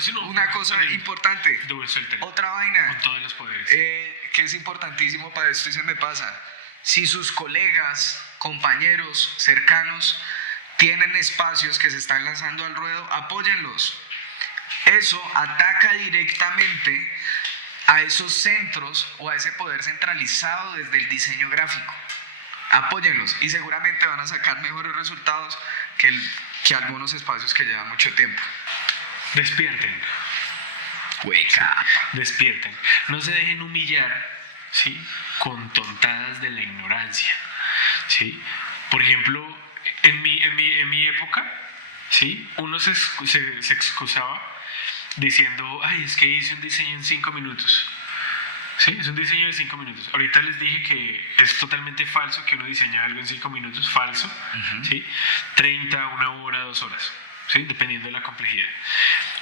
sí, no, una cosa importante, otra vaina, con todos los poderes. que es importantísimo para esto y se me pasa. Si sus colegas, compañeros, cercanos tienen espacios que se están lanzando al ruedo, apóyenlos. Eso ataca directamente a esos centros o a ese poder centralizado desde el diseño gráfico. Apóyenlos y seguramente van a sacar mejores resultados que algunos espacios que llevan mucho tiempo. Despierten. Wake up. Despierten. No se dejen humillar, ¿sí?, con tontadas de la ignorancia, ¿sí? Por ejemplo, en mi época, ¿sí?, uno se excusaba diciendo, ay, es que hice un diseño en 5 minutos. Sí, es un diseño de 5 minutos. Ahorita les dije que es totalmente falso que uno diseña algo en 5 minutos, falso. ¿Sí? 30, 1 hora, 2 horas, ¿sí?, dependiendo de la complejidad,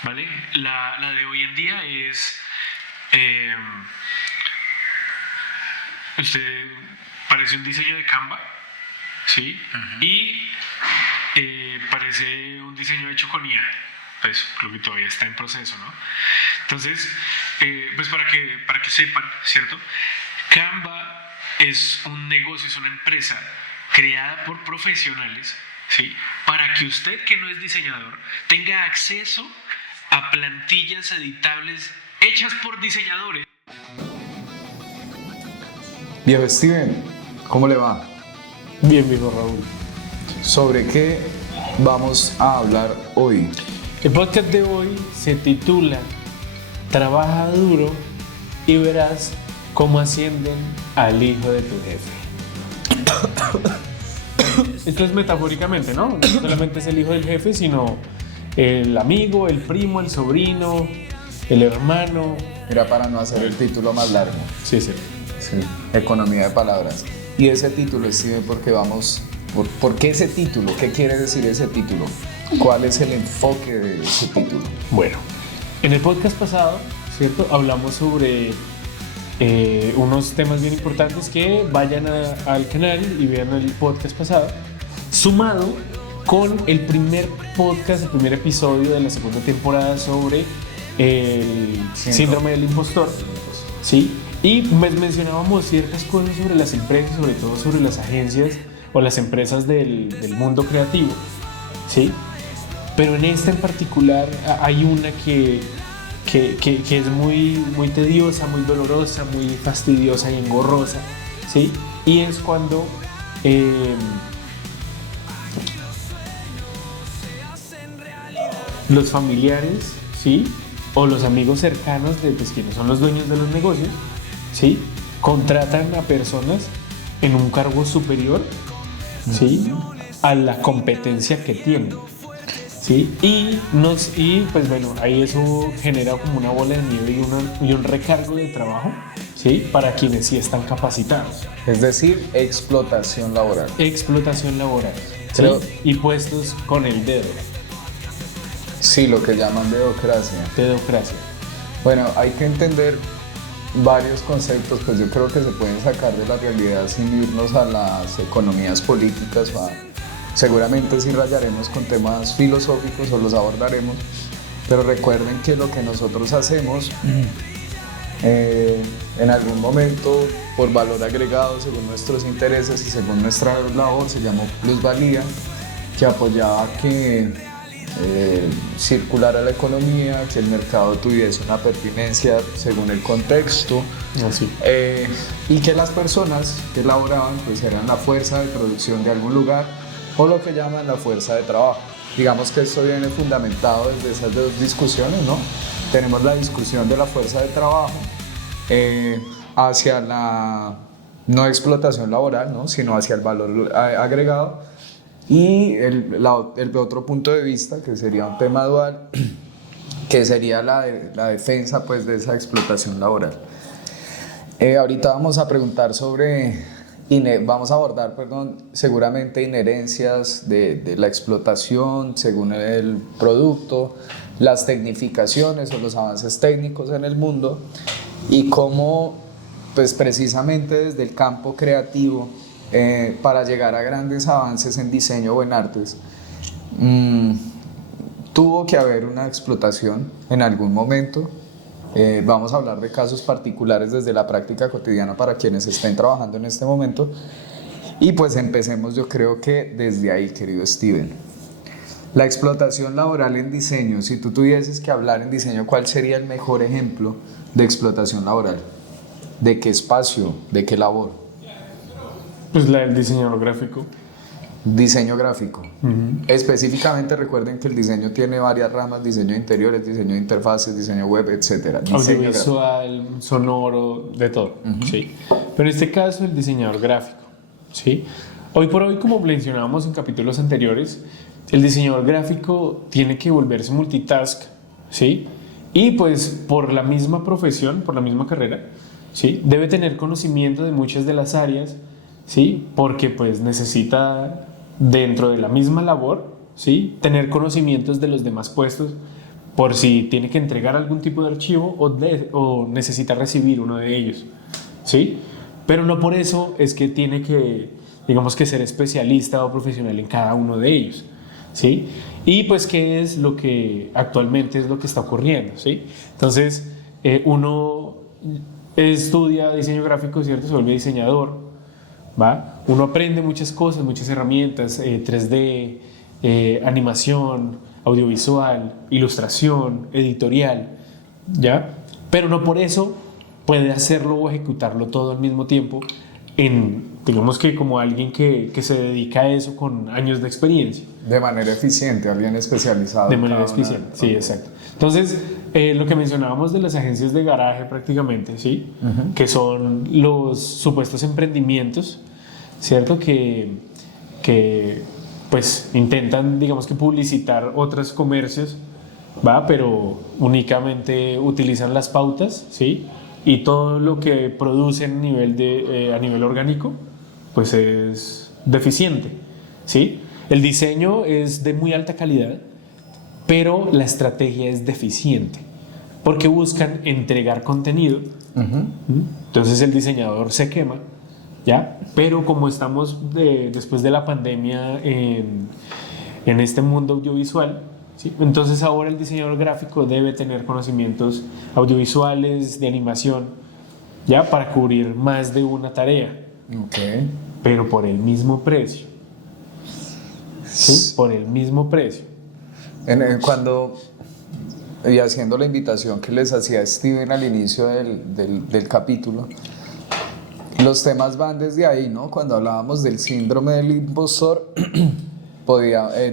¿vale? La de hoy en día es, usted parece un diseño de Canva, ¿sí? Y parece un diseño hecho con IA. Pues creo que todavía está en proceso, ¿no? Entonces, pues para que sepan, ¿cierto? Canva es un negocio, es una empresa creada por profesionales, ¿sí?, para que usted, que no es diseñador, tenga acceso a plantillas editables hechas por diseñadores. Viejo Steven, ¿cómo le va? Bien, viejo Raúl. ¿Sobre qué vamos a hablar hoy? El podcast de hoy se titula Trabaja duro y verás cómo ascienden al hijo de tu jefe. Esto es metafóricamente, ¿no? No solamente es el hijo del jefe, sino el amigo, el primo, el sobrino, el hermano. Era para no hacer el título más largo. Sí. Sí, economía de palabras. Y ese título, Steven, porque vamos... ¿Por qué ese título? ¿Qué quiere decir ese título? ¿Cuál es el enfoque de ese título? Bueno, en el podcast pasado, ¿cierto?, hablamos sobre unos temas bien importantes. Que vayan al canal y vean el podcast pasado, sumado con el primer podcast, el primer episodio de la segunda temporada sobre el síndrome del impostor, ¿sí? Y mencionábamos ciertas cosas sobre las empresas, sobre todo sobre las agencias o las empresas del mundo creativo, ¿sí? Pero en esta en particular hay una que es muy, muy tediosa, muy dolorosa, muy fastidiosa y engorrosa, ¿sí? Y es cuando los familiares, ¿sí?, o los amigos cercanos de, pues, quienes son los dueños de los negocios, ¿sí?, contratan a personas en un cargo superior, ¿sí?, a la competencia que tienen, ¿sí? Y pues bueno, ahí eso genera como una bola de nieve y un recargo de trabajo, ¿sí?, para quienes sí están capacitados. Es decir, explotación laboral. Explotación laboral, ¿sí? Y puestos con el dedo. Sí, lo que llaman dedocracia. Dedocracia. Bueno, hay que entender varios conceptos, pues yo creo que se pueden sacar de la realidad sin irnos a las economías políticas. Seguramente sí rayaremos con temas filosóficos o los abordaremos, pero recuerden que lo que nosotros hacemos en algún momento, por valor agregado, según nuestros intereses y según nuestra labor, se llamó plusvalía, que apoyaba que circulara la economía, que el mercado tuviese una pertinencia según el contexto, y que las personas que laboraban pues eran la fuerza de producción de algún lugar, o lo que llaman la fuerza de trabajo. Digamos que esto viene fundamentado desde esas dos discusiones, ¿no? Tenemos la discusión de la fuerza de trabajo hacia la no explotación laboral, ¿no?, sino hacia el valor agregado. Y el otro punto de vista, que sería un tema dual, que sería la defensa pues, de esa explotación laboral. Ahorita vamos a abordar, seguramente inherencias de la explotación según el producto, las tecnificaciones o los avances técnicos en el mundo, y cómo pues, precisamente desde el campo creativo, para llegar a grandes avances en diseño o en artes, tuvo que haber una explotación en algún momento. Vamos a hablar de casos particulares desde la práctica cotidiana para quienes estén trabajando en este momento. Y pues empecemos, yo creo que desde ahí, querido Steven. La explotación laboral en diseño, si tú tuvieses que hablar en diseño, ¿cuál sería el mejor ejemplo de explotación laboral? ¿De qué espacio? ¿De qué labor? Pues la del diseñador gráfico. Diseño gráfico. Específicamente recuerden que el diseño tiene varias ramas: diseño de interiores, diseño de interfaces, diseño web, etc. Audiovisual, sonoro, de todo. Sí. Pero en este caso el diseñador gráfico. ¿Sí? Hoy por hoy, como mencionábamos en capítulos anteriores, el diseñador gráfico tiene que volverse multitask, ¿sí? Y pues por la misma profesión, por la misma carrera, ¿sí? Debe tener conocimiento de muchas de las áreas, ¿sí? Porque pues necesita, dentro de la misma labor, ¿sí? Tener conocimientos de los demás puestos por si tiene que entregar algún tipo de archivo o necesita recibir uno de ellos, ¿sí? Pero no por eso es que tiene que, digamos, que ser especialista o profesional en cada uno de ellos, ¿sí? Y pues qué es lo que actualmente es lo que está ocurriendo, ¿sí? Entonces uno estudia diseño gráfico, ¿cierto? Se vuelve diseñador, ¿va? Uno aprende muchas cosas, muchas herramientas, 3D, animación, audiovisual, ilustración, editorial, ¿ya? Pero no por eso puede hacerlo o ejecutarlo todo al mismo tiempo digamos que como alguien que se dedica a eso con años de experiencia. De manera eficiente, alguien especializado. De manera eficiente, sí, exacto. Entonces, lo que mencionábamos de las agencias de garaje prácticamente, ¿sí? Que son los supuestos emprendimientos, ¿cierto? Que pues intentan, digamos que publicitar otros comercios, ¿va? Pero únicamente utilizan las pautas, ¿sí? Y todo lo que producen a nivel orgánico, pues es deficiente, ¿sí? El diseño es de muy alta calidad, pero la estrategia es deficiente, porque buscan entregar contenido. Entonces el diseñador se quema, ¿ya? Pero como estamos después de la pandemia en este mundo audiovisual, ¿sí? Entonces ahora el diseñador gráfico debe tener conocimientos audiovisuales, de animación, ya, para cubrir más de una tarea, pero por el mismo precio, ¿sí? Por el mismo precio. Y haciendo la invitación que les hacía Steven al inicio del capítulo, los temas van desde ahí, ¿no? Cuando hablábamos del síndrome del impostor,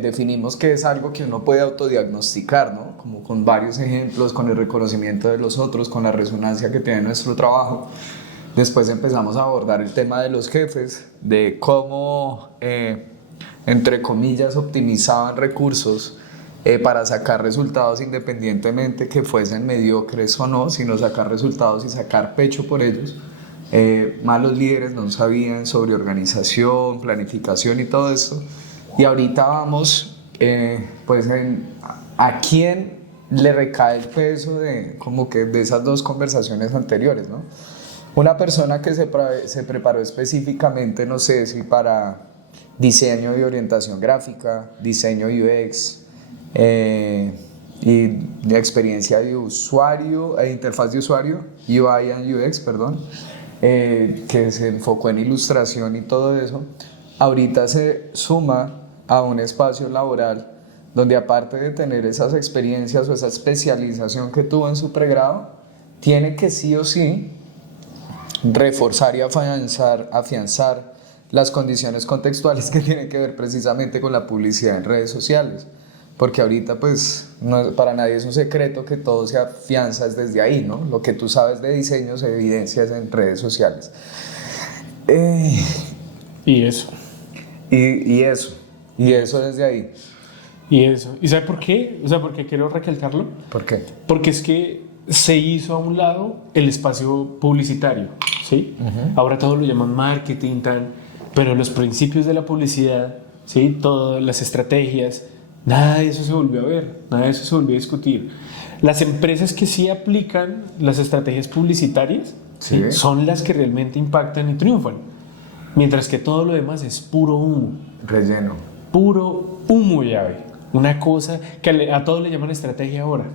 definimos que es algo que uno puede autodiagnosticar, ¿no? Como con varios ejemplos, con el reconocimiento de los otros, con la resonancia que tiene nuestro trabajo. Después empezamos a abordar el tema de los jefes, de cómo, entre comillas, optimizaban recursos para sacar resultados independientemente que fuesen mediocres o no, sino sacar resultados y sacar pecho por ellos. Malos líderes no sabían sobre organización, planificación y todo esto. Y ahorita vamos, pues, a quién le recae el peso de esas dos conversaciones anteriores, ¿no? Una persona que se preparó específicamente, no sé si para diseño y orientación gráfica, diseño UX, y de experiencia de usuario, interfaz de usuario, UI and UX, perdón, que se enfocó en ilustración y todo eso, ahorita se suma a un espacio laboral donde, aparte de tener esas experiencias o esa especialización que tuvo en su pregrado, tiene que sí o sí reforzar y afianzar las condiciones contextuales que tienen que ver precisamente con la publicidad en redes sociales, porque ahorita pues para nadie es un secreto que todo se afianza desde ahí, ¿no? Lo que tú sabes de diseño se evidencia en redes sociales. Y eso desde ahí. Y eso. ¿Y sabe por qué? O sea, ¿por qué quiero recalcarlo? ¿Por qué? Porque es que se hizo a un lado el espacio publicitario, ¿sí? Ahora todo lo llaman marketing, pero los principios de la publicidad, ¿sí? Todas las estrategias, nada de eso se volvió a ver, nada de eso se volvió a discutir. Las empresas que sí aplican las estrategias publicitarias, ¿sí? Son las que realmente impactan y triunfan, mientras que todo lo demás es puro humo. Relleno. Puro humo, llave. una cosa que a todos le llaman estrategia ahora.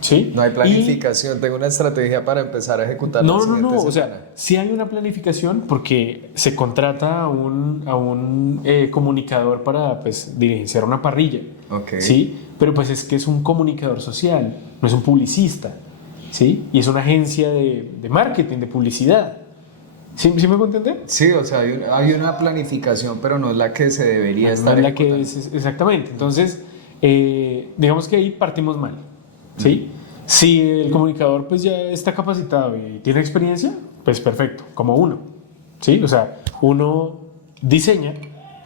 ¿Sí? No hay planificación, tengo una estrategia para empezar a ejecutar la No, siguiente o semana. sea, sí hay una planificación porque se contrata a un comunicador para pues, dirigenciar una parrilla. Ok. ¿Sí? Pero pues es que es un comunicador social, no es un publicista. ¿Sí? Y es una agencia de marketing, de publicidad. ¿Sí me puedo entender? Sí, o sea, hay una planificación, pero no es la que se debería No estar es la que ejecutando. exactamente. Entonces, digamos que ahí partimos mal. ¿Sí? Si el comunicador pues ya está capacitado y tiene experiencia, pues perfecto, como uno. ¿Sí? O sea, uno diseña,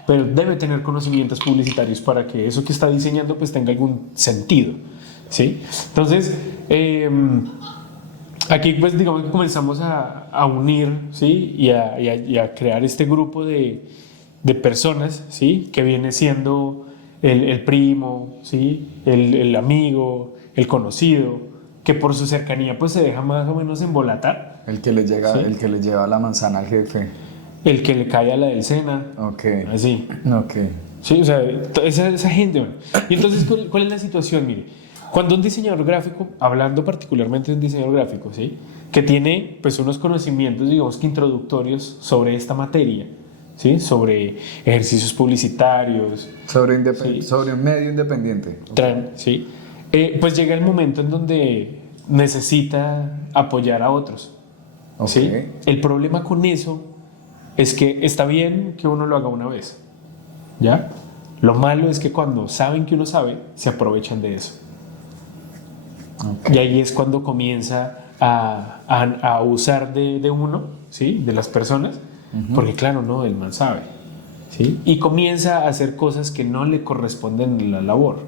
pero debe tener conocimientos publicitarios para que eso que está diseñando pues tenga algún sentido. ¿Sí? Entonces, aquí pues digamos que comenzamos a unir, ¿sí? y a crear este grupo de personas, ¿sí? Que viene siendo el primo, ¿sí? el amigo, el conocido, que por su cercanía pues se deja más o menos embolatar, El que le llega, Sí. el que le lleva la manzana al jefe. el que le cae a la del Sena, Ok. así. Ok. Sí, o sea, esa gente. Bueno. Y entonces, ¿cuál es la situación? Mire, cuando un diseñador gráfico, hablando particularmente de un diseñador gráfico, ¿sí? Que tiene pues unos conocimientos, digamos que introductorios sobre esta materia, ¿sí? Sobre ejercicios publicitarios, Sí. Sobre un medio independiente. ¿sí? Pues llega el momento en donde necesita apoyar a otros, Ok. ¿sí? El problema con eso es que está bien que uno lo haga una vez, ¿ya? Lo malo es que cuando saben que uno sabe, se aprovechan de eso. Ok. Y ahí es cuando comienza a abusar de uno, ¿sí? De las personas, porque claro, no, el man sabe, ¿sí? Y comienza a hacer cosas que no le corresponden en la labor,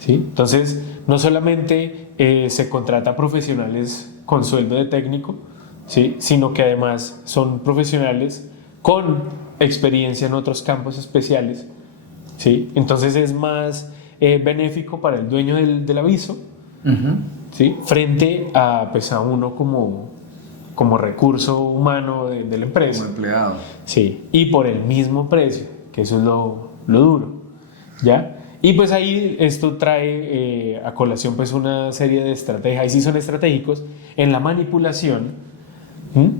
¿sí? Entonces, no solamente se contrata profesionales con sueldo de técnico, ¿sí? Sino que además son profesionales con experiencia en otros campos especiales, ¿sí? Entonces es más benéfico para el dueño del aviso, ¿sí? Frente a, pues, a uno como recurso humano de la empresa. Como empleado. Sí, y por el mismo precio, que eso es lo duro, ¿ya? Y pues ahí esto trae a colación pues una serie de estrategias, ahí sí son estratégicos, en la manipulación, ¿m?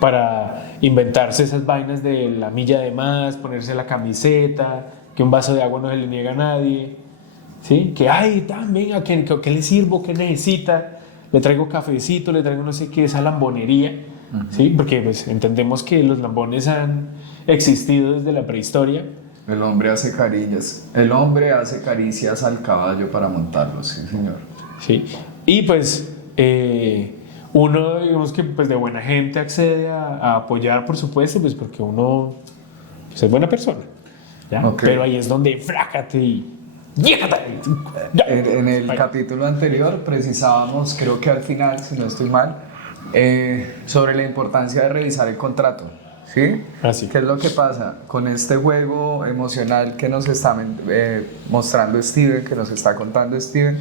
Para inventarse esas vainas de la milla de más, ponerse la camiseta, que un vaso de agua no se le niega a nadie, ¿sí? Que, ay, venga, ¿qué le sirvo? ¿Qué necesita? Le traigo cafecito, le traigo no sé qué, esa lambonería, ¿sí? Porque pues entendemos que los lambones han existido desde la prehistoria. El hombre hace caricias al caballo para montarlo, sí, señor. Sí. Y pues uno, digamos que pues de buena gente accede a apoyar, por supuesto, pues porque uno pues, es buena persona, ¿ya? Ok. Pero ahí es donde frácate y En el Ay. capítulo anterior precisábamos, creo que al final, si no estoy mal, sobre la importancia de revisar el contrato. ¿Sí? Así. ¿Qué es lo que pasa? Con este juego emocional que nos está mostrando Steven, que nos está contando Steven,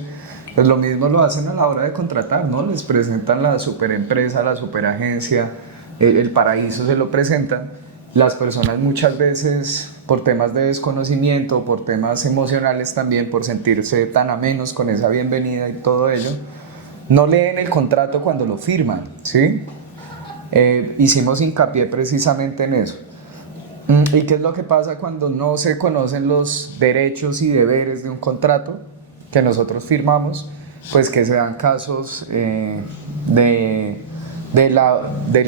pues lo mismo lo hacen a la hora de contratar, ¿no? Les presentan la superempresa, la superagencia, el paraíso se lo presentan. Las personas muchas veces, por temas de desconocimiento, por temas emocionales también, por sentirse tan amenos con esa bienvenida y todo ello, no leen el contrato cuando lo firman, ¿sí? Hicimos hincapié precisamente en eso. ¿Y qué es lo que pasa cuando no se conocen los derechos y deberes de un contrato que nosotros firmamos? Pues que se dan casos del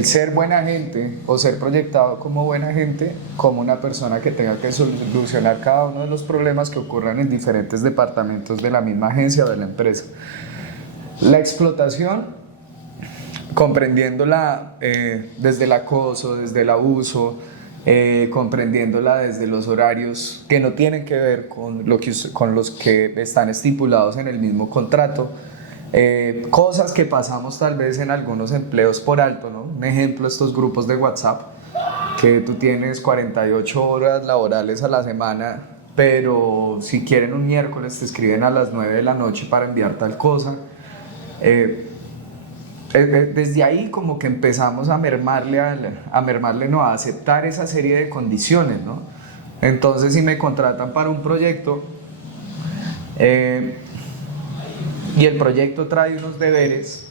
ser buena gente o ser proyectado como buena gente, como una persona que tenga que solucionar cada uno de los problemas que ocurran en diferentes departamentos de la misma agencia o de la empresa. La explotación, comprendiéndola desde el acoso, desde el abuso, comprendiéndola desde los horarios que no tienen que ver con los que están estipulados en el mismo contrato, cosas que pasamos tal vez en algunos empleos por alto, ¿no? Un ejemplo, estos grupos de WhatsApp, que tú tienes 48 horas laborales a la semana, pero si quieren un miércoles te escriben a las 9 de la noche para enviar tal cosa. Desde ahí como que empezamos a mermarle, a aceptar esa serie de condiciones, ¿no? Entonces, si me contratan para un proyecto y el proyecto trae unos deberes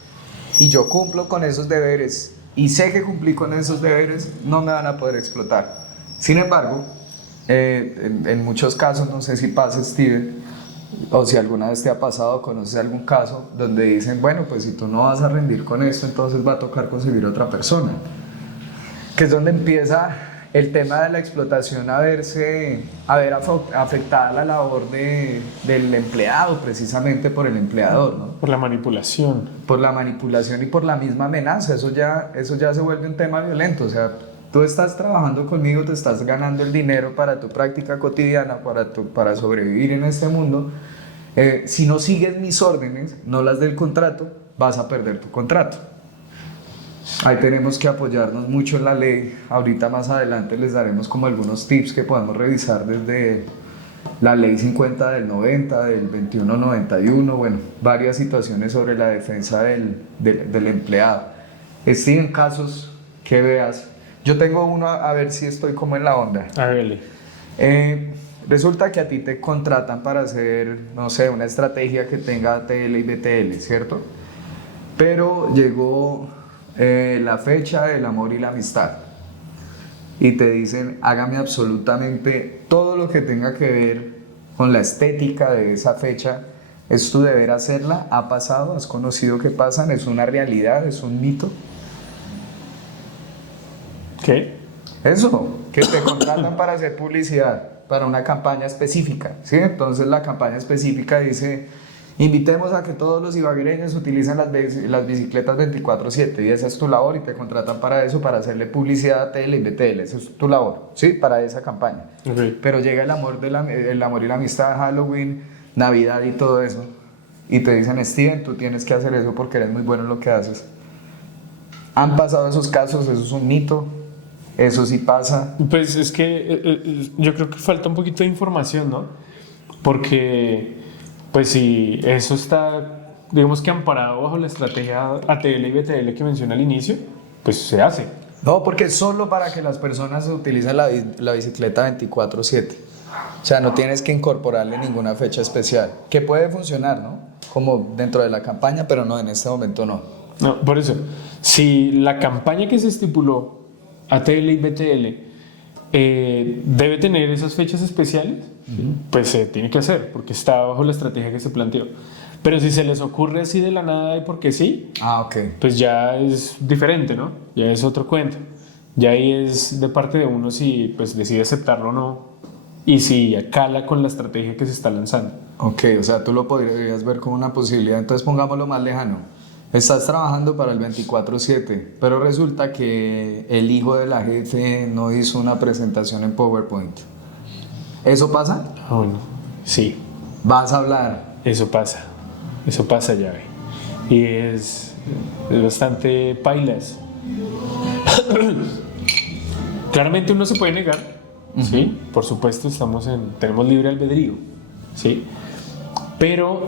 y yo cumplo con esos deberes y sé que cumplí con esos deberes, no me van a poder explotar. Sin embargo, en muchos casos, no sé si pasa, Steven, o si alguna vez te ha pasado, conoces algún caso donde dicen, bueno, pues si tú no vas a rendir con esto, entonces va a tocar conseguir otra persona, que es donde empieza el tema de la explotación a ver afectada la labor del empleado, precisamente por el empleador, ¿no? Por la manipulación. Por la manipulación y por la misma amenaza. Eso ya se vuelve un tema violento. O sea, tú estás trabajando conmigo, te estás ganando el dinero para tu práctica cotidiana, para sobrevivir en este mundo. Si no sigues mis órdenes, no las del contrato, vas a perder tu contrato. Ahí tenemos que apoyarnos mucho en la ley. Ahorita más adelante les daremos como algunos tips que podemos revisar desde la ley 50 del 90, del 2191, bueno, varias situaciones sobre la defensa del empleado. En casos que veas, yo tengo uno a ver si estoy como en la onda. Hágale. Resulta que a ti te contratan para hacer, no sé, una estrategia que tenga ATL y BTL, ¿cierto? Pero llegó la fecha del amor y la amistad y te dicen, hágame absolutamente todo lo que tenga que ver con la estética de esa fecha, es tu deber hacerla. ¿Ha pasado? ¿Has conocido que pasan? ¿Es una realidad? ¿Es un mito? ¿Qué? Eso, que te contratan para hacer publicidad para una campaña específica, ¿sí? Entonces la campaña específica dice, invitemos a que todos los ibaguereños utilicen las bicicletas 24/7, y esa es tu labor y te contratan para eso, para hacerle publicidad a TL y BTL, esa es tu labor, ¿sí? Para esa campaña. Okay. Pero llega el amor y la amistad, Halloween, Navidad y todo eso, y te dicen, Steven, tú tienes que hacer eso porque eres muy bueno en lo que haces. ¿Han pasado esos casos? ¿Eso es un mito? ¿Eso sí pasa? Pues es que yo creo que falta un poquito de información, ¿no? Porque, pues si eso está, digamos que amparado bajo la estrategia ATL y BTL que mencioné al inicio, pues se hace. No, porque es solo para que las personas utilicen la bicicleta 24/7. O sea, no tienes que incorporarle ninguna fecha especial, que puede funcionar, ¿no? Como dentro de la campaña, pero no, en este momento no. No, por eso, si la campaña que se estipuló, ATL y BTL, debe tener esas fechas especiales, pues se tiene que hacer, porque está bajo la estrategia que se planteó. Pero si se les ocurre así de la nada y porque sí, ok, pues ya es diferente, ¿no? Ya es otro cuento. Ya ahí es de parte de uno si pues decide aceptarlo o no, y si cala con la estrategia que se está lanzando. ok, o sea, tú lo podrías ver como una posibilidad. Entonces pongámoslo más lejano. Estás trabajando para el 24/7, pero resulta que el hijo de la jefe no hizo una presentación en PowerPoint. ¿Eso pasa? Bueno, sí, ¿Vas a hablar? eso pasa ya ve. Y es bastante pailas. Claramente uno se puede negar, ¿sí? Por supuesto, tenemos libre albedrío, ¿sí? Pero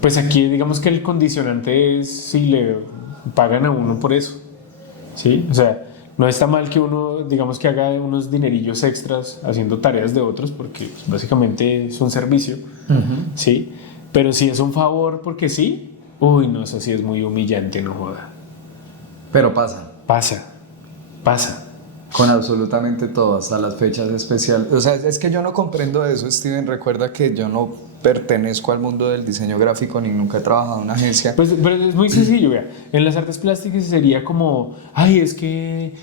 pues aquí digamos que el condicionante es si le pagan a uno por eso, ¿sí? O sea, no está mal que uno, digamos que haga unos dinerillos extras haciendo tareas de otros, porque pues, básicamente es un servicio, ¿sí? Pero si es un favor porque sí, uy, no, eso sí es muy humillante, no joda. Pero pasa. Pasa. Con absolutamente todo, hasta las fechas especiales. O sea, es que yo no comprendo eso, Steven. Recuerda que yo no pertenezco al mundo del diseño gráfico ni nunca he trabajado en una agencia. Pues, pero es muy sencillo, vea. En las artes plásticas sería como, ay, es que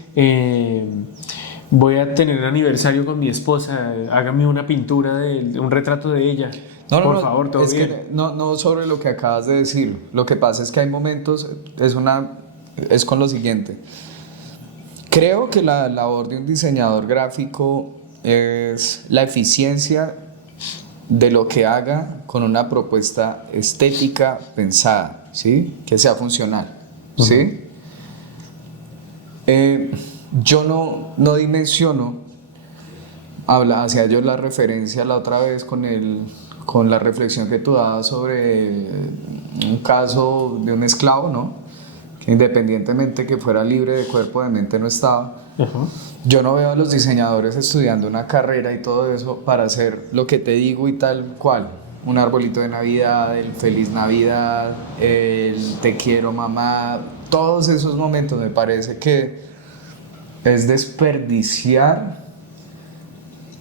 voy a tener un aniversario con mi esposa, hágame una pintura, un retrato de ella. Por favor, todo es bien. que no sobre lo que acabas de decir. Lo que pasa es que hay momentos, es con lo siguiente. Creo que la labor de un diseñador gráfico es la eficiencia de lo que haga con una propuesta estética pensada, ¿sí? Que sea funcional, ¿sí? Yo no dimensiono, hacia ello la referencia la otra vez con la reflexión que tú dabas sobre un caso de un esclavo, ¿no? Que independientemente que fuera libre de cuerpo, de mente no estaba. Ajá. Yo no veo a los diseñadores estudiando una carrera y todo eso para hacer lo que te digo y tal cual. Un arbolito de Navidad, el Feliz Navidad, el Te quiero mamá, todos esos momentos me parece que es desperdiciar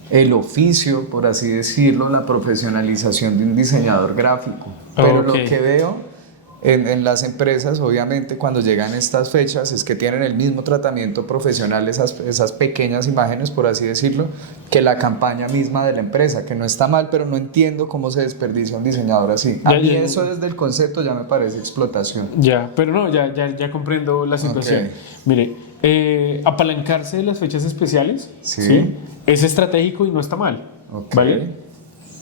el oficio, por así decirlo, la profesionalización de un diseñador gráfico. Pero lo que veo en las empresas, obviamente, cuando llegan estas fechas, es que tienen el mismo tratamiento profesional, esas pequeñas imágenes, por así decirlo, que la campaña misma de la empresa, que no está mal, pero no entiendo cómo se desperdicia un diseñador así. A mí eso desde el concepto ya me parece explotación. Ya, pero no, ya comprendo la situación. Okay. Mire, apalancarse de las fechas especiales, Sí. es estratégico y no está mal, Okay. ¿vale?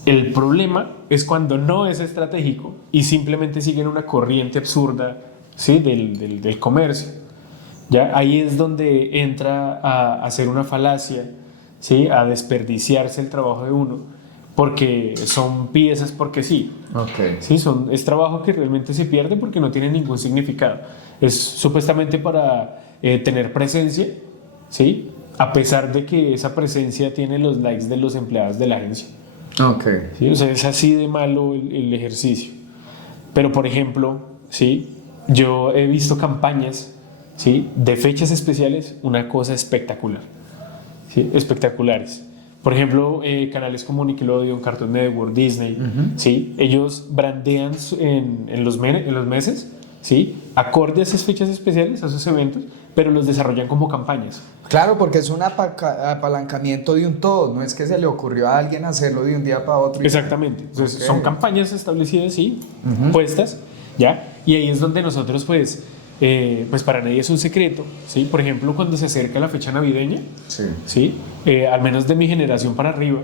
El problema es cuando no es estratégico y simplemente siguen una corriente absurda, ¿sí? del comercio. ¿Ya? Ahí es donde entra a hacer una falacia, ¿sí? A desperdiciarse el trabajo de uno, porque son piezas porque sí. Okay. ¿Sí? Es trabajo que realmente se pierde porque no tiene ningún significado. Es supuestamente para tener presencia, ¿sí? A pesar de que esa presencia tiene los likes de los empleados de la agencia. Okay. ¿Sí? O sea, es así de malo el ejercicio. Pero, por ejemplo, ¿sí? Yo he visto campañas, ¿sí? De fechas especiales, una cosa espectacular, ¿sí? Espectaculares. Por ejemplo, canales como Nickelodeon, Cartoon Network, Disney, ¿sí? Ellos brandean en los meses, ¿sí? Acorde a esas fechas especiales, a esos eventos, pero los desarrollan como campañas. Claro, porque es un apalancamiento de un todo, no es que se le ocurrió a alguien hacerlo de un día para otro. Exactamente. Entonces, Okay. son campañas establecidas, sí, puestas, ¿ya? Y ahí es donde nosotros, pues para nadie es un secreto, ¿sí? Por ejemplo, cuando se acerca la fecha navideña, Sí. ¿sí? Al menos de mi generación para arriba,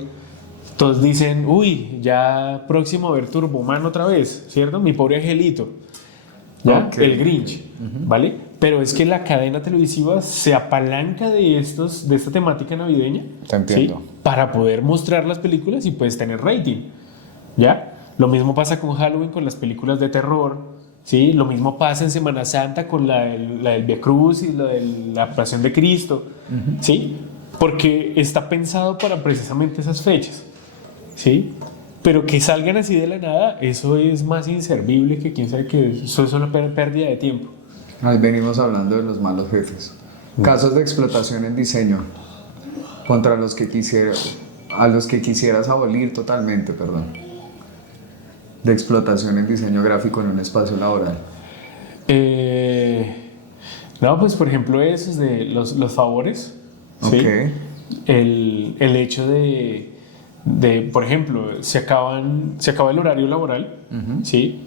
todos dicen, uy, ya próximo a ver Turboman otra vez, ¿cierto? Mi pobre angelito, ¿ya? Okay. El Grinch, ¿vale? Pero es que la cadena televisiva se apalanca de esta temática navideña, Te entiendo. ¿sí? Para poder mostrar las películas y pues tener rating, ¿ya? Lo mismo pasa con Halloween, con las películas de terror, ¿sí? Lo mismo pasa en Semana Santa con la del Vía Cruz y la de la Pasión de Cristo, ¿sí? Porque está pensado para precisamente esas fechas, ¿sí? Pero que salgan así de la nada, eso es más inservible que quién sabe que eso es una pérdida de tiempo. Ahí venimos hablando de los malos jefes. Casos de explotación en diseño contra a los que quisieras abolir totalmente, perdón. De explotación en diseño gráfico en un espacio laboral. No, pues por ejemplo esos de los favores, ¿sí? Ok. El hecho de por ejemplo, se acaba el horario laboral, ¿sí?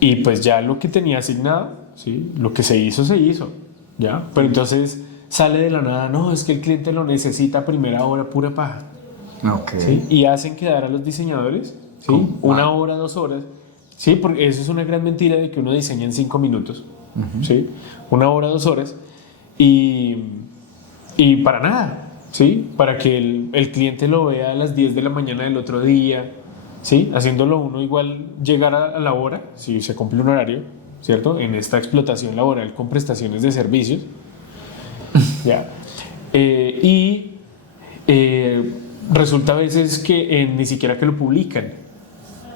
Y pues ya lo que tenía asignado, ¿sí? Lo que se hizo, ¿ya? Pero entonces sale de la nada, no, es que el cliente lo necesita a primera hora, pura paja. Ok. ¿Sí? Y hacen quedar a los diseñadores, ¿sí? 1 hora, 2 horas, ¿sí? Porque eso es una gran mentira de que uno diseña en 5 minutos, ¿sí? 1 hora, 2 horas y para nada, ¿sí? Para que el cliente lo vea a las 10 de la mañana del otro día, ¿sí? Haciéndolo uno igual llegar a la hora, si se cumple un horario, ¿cierto? En esta explotación laboral con prestaciones de servicios, ¿ya? Resulta a veces que ni siquiera que lo publican,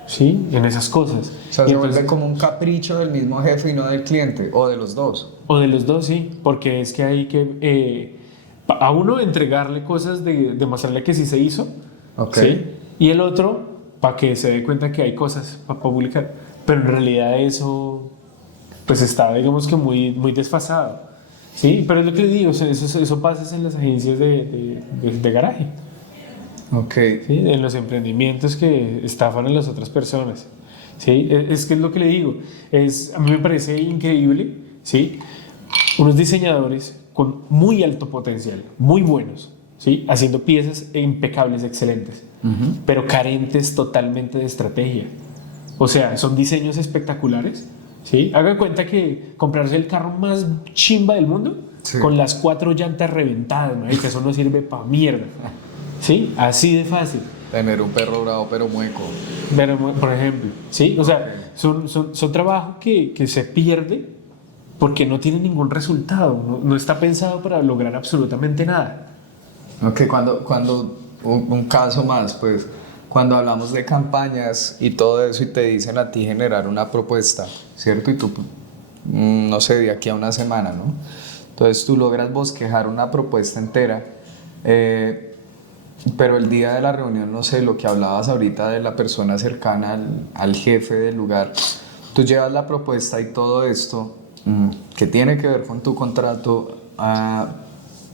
¿sí? En esas cosas. O sea, Y se entonces, vuelve como un capricho del mismo jefe y no del cliente, o de los dos. o de los dos, sí, porque es que hay que a uno entregarle cosas de demostrarle que sí se hizo, Ok. ¿sí? Y el otro para que se dé cuenta que hay cosas para publicar, pero en realidad eso pues está, digamos que muy desfasado, ¿sí? Pero es lo que le digo, o sea, eso pasa en las agencias de garaje, Ok. ¿sí? En los emprendimientos que estafan a las otras personas, ¿sí? Es que es lo que le digo, a mí me parece increíble, ¿sí? Unos diseñadores con muy alto potencial, muy buenos, ¿sí? Haciendo piezas impecables, excelentes, pero carentes totalmente de estrategia. O sea, son diseños espectaculares, ¿sí? Haga cuenta que comprarse el carro más chimba del mundo, Sí. con las 4 llantas reventadas, ¿no? Y que eso no sirve para mierda, ¿sí? Así de fácil. Tener un perro bravo pero mueco. Pero, por ejemplo, ¿sí? O sea, son trabajo que se pierde, porque no tiene ningún resultado, no está pensado para lograr absolutamente nada. Ok, cuando un caso más, pues, cuando hablamos de campañas y todo eso y te dicen a ti generar una propuesta, ¿cierto? Y tú, no sé, de aquí a una semana, ¿no? Entonces tú logras bosquejar una propuesta entera, pero el día de la reunión, no sé, lo que hablabas ahorita de la persona cercana al jefe del lugar, tú llevas la propuesta y todo esto que tiene que ver con tu contrato,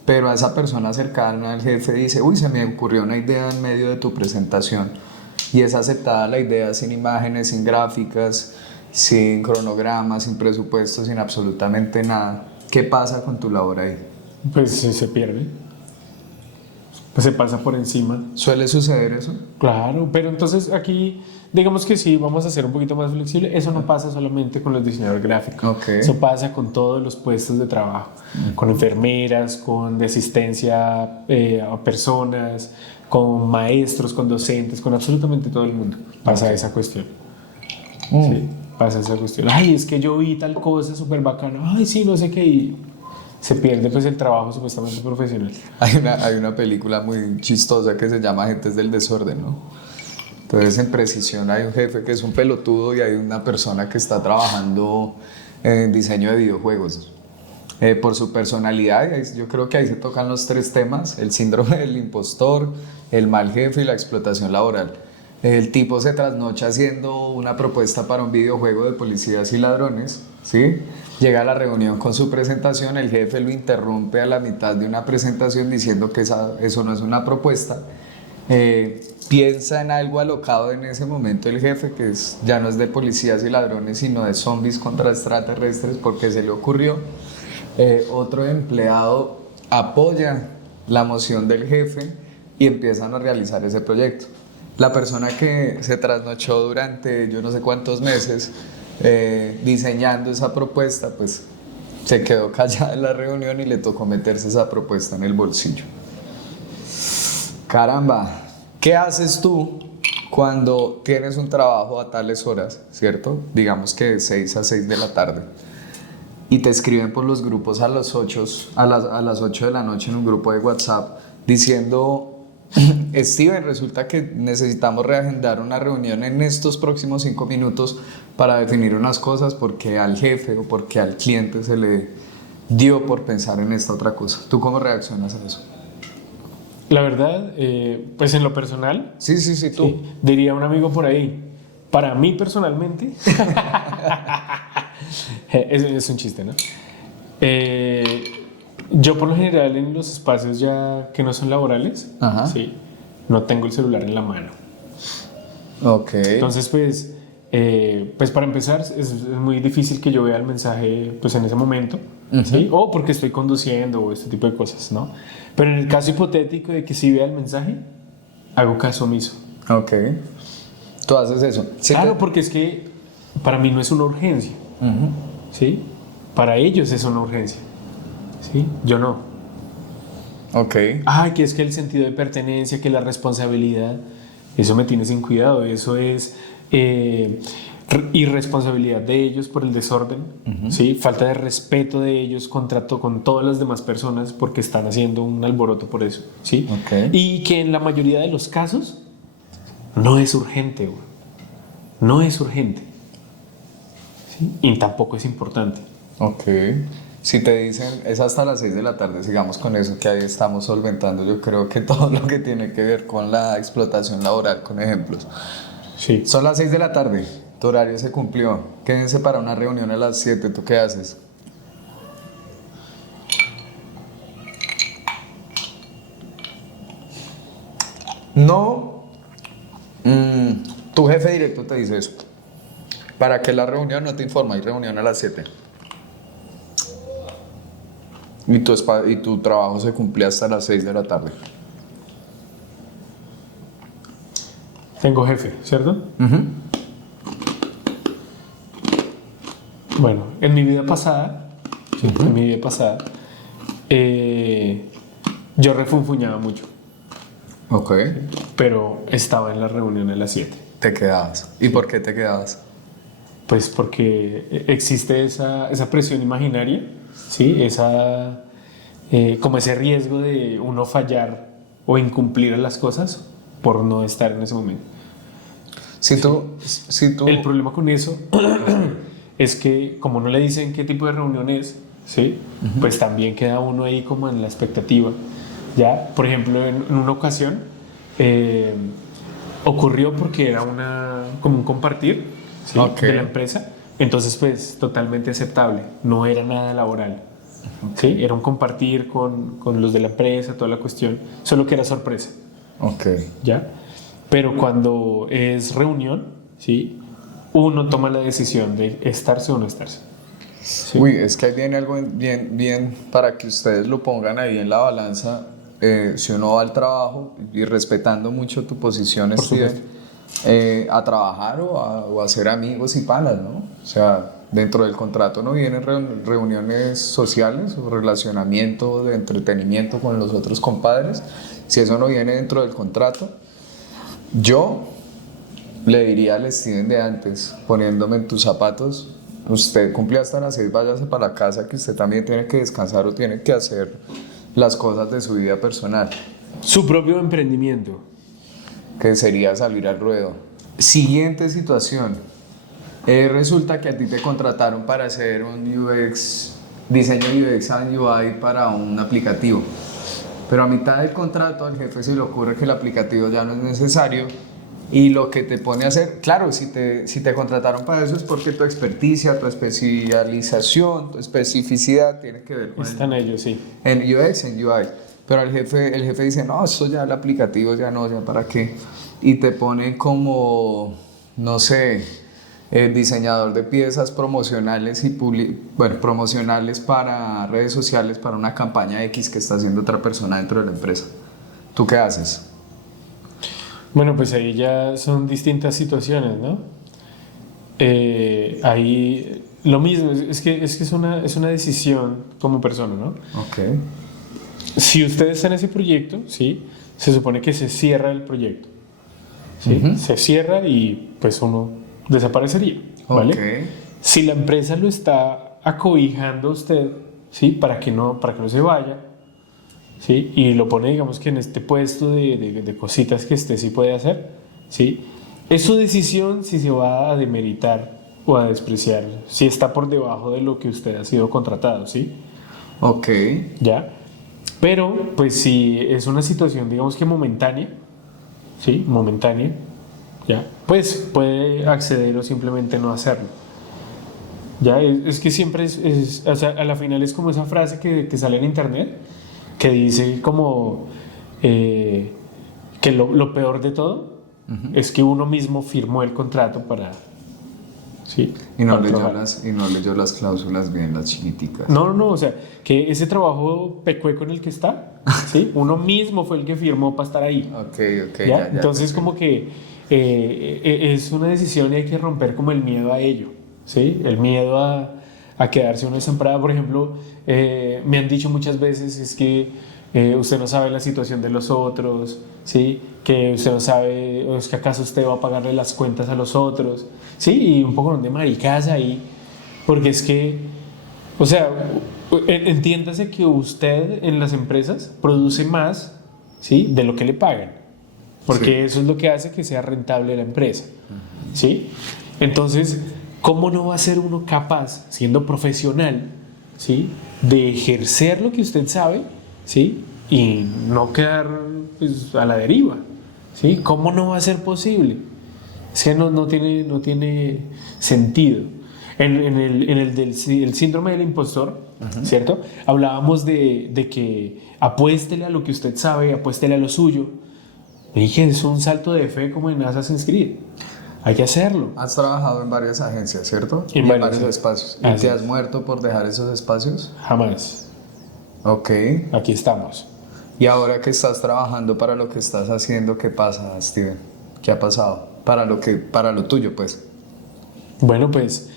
pero a esa persona cercana al jefe dice, uy, se me ocurrió una idea en medio de tu presentación, y es aceptada la idea sin imágenes, sin gráficas, sin cronogramas, sin presupuesto, sin absolutamente nada. ¿Qué pasa con tu labor ahí? Pues se pierde, pues se pasa por encima. ¿Suele suceder eso? Claro, pero entonces aquí, digamos que sí, vamos a ser un poquito más flexible. Eso no pasa solamente con los diseñadores gráficos. Okay. Eso pasa con todos los puestos de trabajo, con enfermeras, con de asistencia a personas, con maestros, con docentes, con absolutamente todo el mundo. Pasa esa cuestión. Sí, pasa esa cuestión. Ay, es que yo vi tal cosa súper bacana. Ay, sí, no sé qué. Y se pierde pues el trabajo supuestamente profesional. Hay una película muy chistosa que se llama Agentes del Desorden, ¿no? Entonces en Precisión hay un jefe que es un pelotudo y hay una persona que está trabajando en diseño de videojuegos. Por su personalidad, yo creo que ahí se tocan los tres temas: el síndrome del impostor, el mal jefe y la explotación laboral. El tipo se trasnocha haciendo una propuesta para un videojuego de policías y ladrones, ¿sí? Llega a la reunión con su presentación, el jefe lo interrumpe a la mitad de una presentación diciendo que eso no es una propuesta. Piensa en algo alocado en ese momento el jefe, que ya no es de policías y ladrones, sino de zombies contra extraterrestres, porque se le ocurrió. Otro empleado apoya la moción del jefe y empiezan a realizar ese proyecto. La persona que se trasnochó durante yo no sé cuántos meses diseñando esa propuesta, pues se quedó callada en la reunión y le tocó meterse esa propuesta en el bolsillo. Caramba, ¿qué haces tú cuando tienes un trabajo a tales horas, cierto? Digamos que de 6 a 6 de la tarde, y te escriben por los grupos a las 8 de la noche en un grupo de WhatsApp diciendo: Steven, resulta que necesitamos reagendar una reunión en estos próximos 5 minutos para definir unas cosas porque al jefe o porque al cliente se le dio por pensar en esta otra cosa. ¿Tú cómo reaccionas a eso? La verdad, pues en lo personal, Sí, tú. sí, diría un amigo por ahí, para mí personalmente, es un chiste, ¿no? Yo por lo general en los espacios ya que no son laborales, Ajá. sí, no tengo el celular en la mano. Ok. Entonces, pues para empezar, es muy difícil que yo vea el mensaje pues en ese momento, ¿sí? O porque estoy conduciendo o este tipo de cosas, ¿no? Pero en el caso hipotético de que sí vea el mensaje, hago caso omiso. Ok. ¿Tú haces eso? Sí, Claro, porque es que para mí no es una urgencia, ¿sí? Para ellos es una urgencia, ¿sí? Yo no. Ok. Ay, que es que el sentido de pertenencia, que la responsabilidad, eso me tiene sin cuidado, eso es irresponsabilidad de ellos por el desorden, ¿sí? Falta de respeto de ellos con todas las demás personas porque están haciendo un alboroto por eso, ¿sí? Okay. Y que en la mayoría de los casos no es urgente, güey. No es urgente, ¿sí? Y tampoco es importante. Ok. Si te dicen es hasta las 6 de la tarde, sigamos con eso que ahí estamos solventando. Yo creo que todo lo que tiene que ver con la explotación laboral, con ejemplos. Sí. Son las 6 de la tarde, tu horario se cumplió. Quédense para una reunión a las 7, ¿tú qué haces? No. Tu jefe directo te dice eso. ¿Para qué la reunión? No te informa, hay reunión a las 7. Y tu trabajo se cumple hasta las 6 de la tarde. Tengo jefe, ¿cierto? Bueno, en mi vida pasada, ¿sí? En mi vida pasada, yo refunfuñaba mucho. Ok. Pero estaba en la reunión a las 7. Te quedabas. ¿Y por qué te quedabas? pues porque existe esa presión imaginaria, ¿sí? Como ese riesgo de uno fallar o incumplir las cosas por no estar en ese momento. Si tú, El problema con eso es que como no le dicen qué tipo de reunión es, ¿sí? Pues también queda uno ahí como en la expectativa. Ya, por ejemplo, en una ocasión ocurrió porque era como un compartir, ¿sí? De la empresa, entonces pues totalmente aceptable, no era nada laboral, ¿sí? Era un compartir con los de la empresa, toda la cuestión, solo que era sorpresa. ¿Ya? Pero cuando es reunión, ¿sí? Uno toma la decisión de estarse o no estarse. ¿Sí? Uy, es que ahí viene algo bien para que ustedes lo pongan ahí en la balanza. Si uno va al trabajo y respetando mucho tu posición, Steven, a trabajar o a hacer amigos y panas, ¿no? O sea, dentro del contrato no vienen reuniones sociales o relacionamiento de entretenimiento con los otros compadres. Si eso no viene dentro del contrato, yo le diría al Steven de antes, poniéndome en tus zapatos: usted cumple hasta las 6, váyase para la casa, que usted también tiene que descansar o tiene que hacer las cosas de su vida personal. Su propio emprendimiento. Que sería salir al ruedo. Siguiente situación. Resulta que a ti te contrataron para hacer un diseño UX and UI para un aplicativo. Pero a mitad del contrato al jefe se le ocurre que el aplicativo ya no es necesario y lo que te pone a hacer, claro, si te contrataron para eso es porque tu experticia, tu especialización, tu especificidad tiene que ver con Están ellos, sí. en UX, en UI. Pero el jefe dice, no, esto ya el aplicativo ya no, ya para qué. Y te pone como, no sé, diseñador de piezas promocionales promocionales para redes sociales para una campaña X que está haciendo otra persona dentro de la empresa. ¿Tú qué haces? Bueno, pues ahí ya son distintas situaciones, ¿no? Ahí lo mismo, es que es una decisión como persona, ¿no? Ok. Si usted está en ese proyecto, ¿sí? Se supone que se cierra el proyecto, ¿sí? Se cierra y pues uno desaparecería, ¿vale? Okay. Si la empresa lo está acobijando a usted, ¿sí? Para que no se vaya, ¿sí? Y lo pone, digamos, que en este puesto de cositas que usted sí puede hacer, ¿sí? Es su decisión si se va a demeritar o a despreciar, si está por debajo de lo que usted ha sido contratado, ¿sí? Ok. ¿Ya? Pero, pues si es una situación, digamos que momentánea, ¿sí? Momentánea, ¿ya? Pues puede acceder o simplemente no hacerlo. Ya, es que siempre o sea, a la final es como esa frase que sale en internet, que dice como que lo peor de todo es que uno mismo firmó el contrato para... ¿sí? Y no leyó las cláusulas bien, las chiquiticas. No, o sea, que ese trabajo pecueco en el que está, ¿sí? Uno mismo fue el que firmó para estar ahí. Ok, ¿Ya? ya. Entonces como que es una decisión y hay que romper como el miedo a ello, ¿sí? El miedo a quedarse uno desamparado. Por ejemplo, me han dicho muchas veces es que usted no sabe la situación de los otros, ¿sí? Que usted no sabe, o es que acaso usted va a pagarle las cuentas a los otros, ¿sí? Y un poco de maricadas ahí, porque es que, o sea, entiéndase que usted en las empresas produce más, ¿sí? De lo que le pagan, porque eso es lo que hace que sea rentable la empresa, ¿sí? Entonces, ¿cómo no va a ser uno capaz, siendo profesional, ¿sí? De ejercer lo que usted sabe, ¿sí? Y no quedar pues, a la deriva, ¿sí? ¿Cómo no va a ser posible? Es que no tiene sentido. En el síndrome del impostor, ¿cierto? Hablábamos de que apuéstele a lo que usted sabe, apuéstele a lo suyo. Me dije, es un salto de fe como en Assassin's Creed. Hay que hacerlo. Has trabajado en varias agencias, ¿cierto? En varios espacios. ¿Y te has muerto por dejar esos espacios? Jamás. Ok. Aquí estamos. Y ahora que estás trabajando para lo que estás haciendo, ¿qué pasa, Steven? ¿Qué ha pasado? Para lo tuyo, pues. Bueno, pues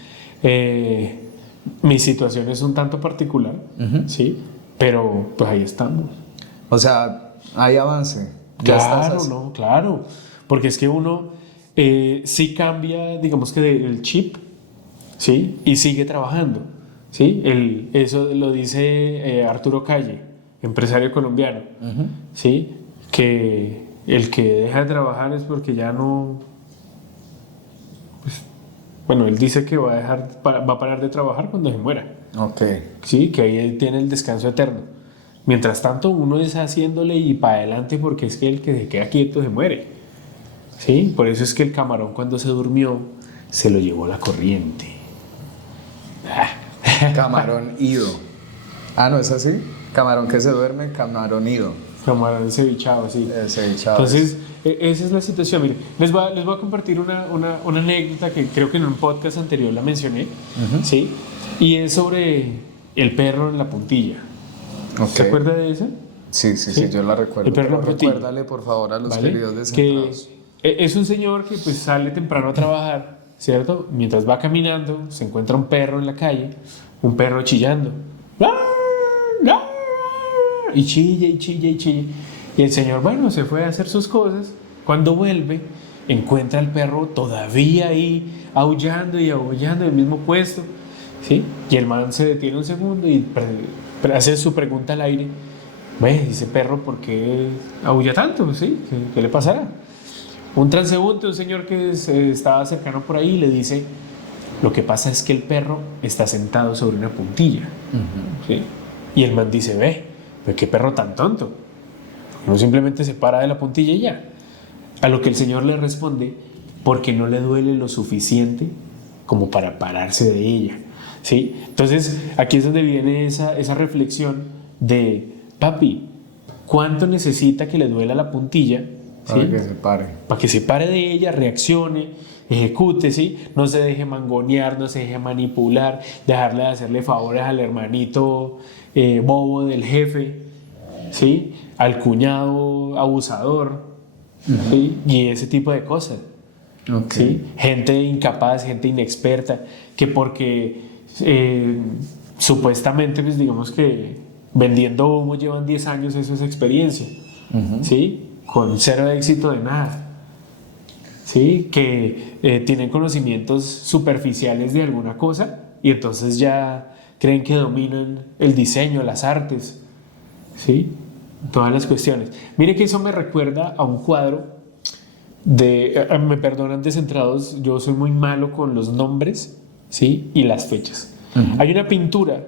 mi situación es un tanto particular, ¿sí? Pero pues ahí estamos. O sea, hay avance. Claro, porque es que uno sí cambia, digamos que el chip, ¿sí? Y sigue trabajando, ¿sí? Eso lo dice Arturo Calle, empresario colombiano, ¿sí? Que el que deja de trabajar es porque ya no... pues, bueno, él dice que va a parar de trabajar cuando se muera. Ok. Sí, que ahí tiene el descanso eterno. Mientras tanto, uno es haciéndole y para adelante porque es que el que se queda quieto se muere. Sí, por eso es que el camarón cuando se durmió se lo llevó la corriente. Camarón ido. Ah, ¿no es así? Camarón que se duerme, camarón ido. Camarón cevichado, sí. Cevichado. Entonces, esa es la situación. Mire, les voy a compartir una anécdota que creo que en un podcast anterior la mencioné, ¿sí? Y es sobre el perro en la puntilla. Ok. ¿Se acuerda de esa? Sí, yo la recuerdo. El perro Pero en la puntilla. recuérdale, por favor, a los ¿Vale? queridos Que descentrados. es un señor que pues sale temprano a trabajar, ¿cierto? Mientras va caminando, se encuentra un perro en la calle, un perro chillando. Y chilla, y chilla, y chilla. Y el señor, bueno, se fue a hacer sus cosas. Cuando vuelve, encuentra al perro todavía ahí, aullando y aullando en el mismo puesto, ¿sí? Y el man se detiene un segundo y hace su pregunta al aire. Ve, dice perro, ¿por qué aulla tanto? ¿Sí? ¿Qué le pasará? Un transeúnte, un señor que estaba cercano por ahí, le dice: lo que pasa es que el perro está sentado sobre una puntilla. ¿Sí? Y el man dice: ve, pero qué perro tan tonto. No simplemente se para de la puntilla y ya. A lo que el señor le responde: porque no le duele lo suficiente como para pararse de ella. ¿Sí? Entonces, aquí es donde viene esa reflexión de: papi, ¿cuánto necesita que le duela la puntilla? ¿Sí? Para que se pare. Para que se pare de ella, reaccione, ejecute, ¿sí? No se deje mangonear, no se deje manipular, dejarle de hacerle favores al hermanito bobo del jefe, ¿sí? Al cuñado abusador, ¿sí? Y ese tipo de cosas. Okay. ¿Sí? Gente incapaz, gente inexperta, que porque supuestamente, pues digamos que vendiendo humo llevan 10 años, eso es experiencia, ¿sí? Con cero éxito de nada, ¿sí? Que tienen conocimientos superficiales de alguna cosa y entonces ya creen que dominan el diseño, las artes, ¿sí? Todas las cuestiones. Mire que eso me recuerda a un cuadro me perdonan descentrados, yo soy muy malo con los nombres, ¿sí? Y las fechas. Hay una pintura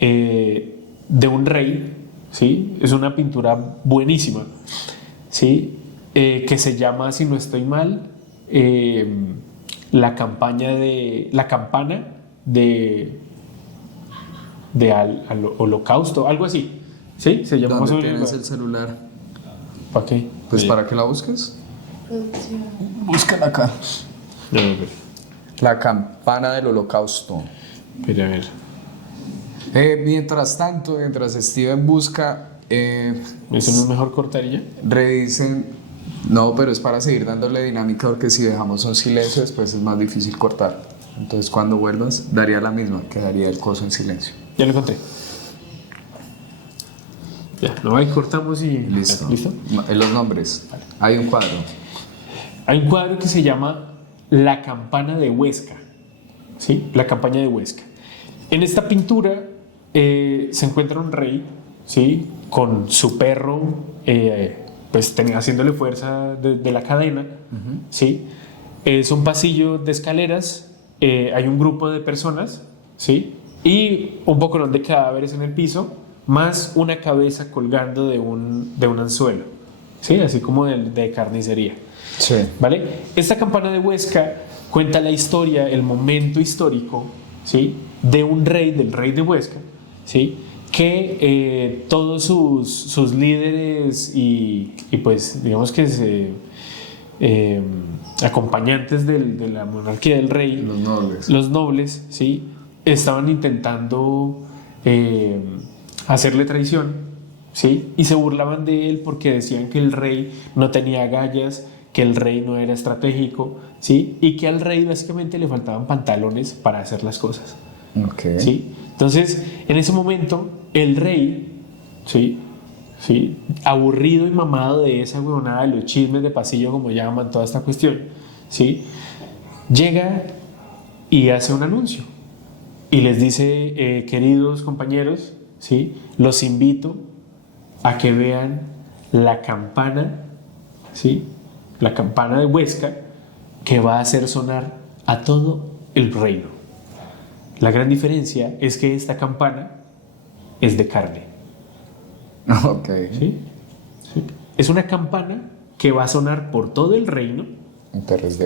de un rey, ¿sí? Es una pintura buenísima, ¿sí? Que se llama, si no estoy mal, la campana de al holocausto, algo así, ¿sí? Se llama. ¿Dónde tienes el celular? ¿Para qué? Pues para que la busques. Búscala acá. A ver. La campana del holocausto. Espera, a ver. Mientras tanto, mientras Steven busca, ¿Eso no es mejor cortar y ya? revisen. No, pero es para seguir dándole dinámica, porque si dejamos un silencio después es más difícil cortar. Entonces cuando vuelvas daría la misma, quedaría el coso en silencio. Ya lo encontré. Ya, lo ahí cortamos y... Listo. ¿Listo? En los nombres. Hay un cuadro. Hay un cuadro que se llama La campana de Huesca, ¿sí? La campaña de Huesca. En esta pintura se encuentra un rey, ¿sí? Con su perro, pues haciéndole fuerza de la cadena, ¿sí? Es un pasillo de escaleras, hay un grupo de personas, ¿sí? Y un poco de cadáveres en el piso, más una cabeza colgando de un anzuelo, ¿sí? Así como de carnicería. Sí. ¿Vale? Esta campana de Huesca cuenta la historia, el momento histórico, ¿sí? De un rey, del rey de Huesca, ¿sí? Que todos sus líderes y pues digamos que acompañantes de la monarquía del rey, los nobles, ¿sí? Estaban intentando hacerle traición, ¿sí? Y se burlaban de él porque decían que el rey no tenía agallas, que el rey no era estratégico, ¿sí? Y que al rey básicamente le faltaban pantalones para hacer las cosas, Okay. ¿sí? Entonces, en ese momento, el rey, ¿sí? Aburrido y mamado de esa huevonada de los chismes de pasillo, como llaman toda esta cuestión, ¿sí? Llega y hace un anuncio y les dice, queridos compañeros, ¿sí? Los invito a que vean la campana, ¿sí? La campana de Huesca, que va a hacer sonar a todo el reino. La gran diferencia es que esta campana es de carne. Ok. ¿Sí? ¿Sí? Es una campana que va a sonar por todo el reino,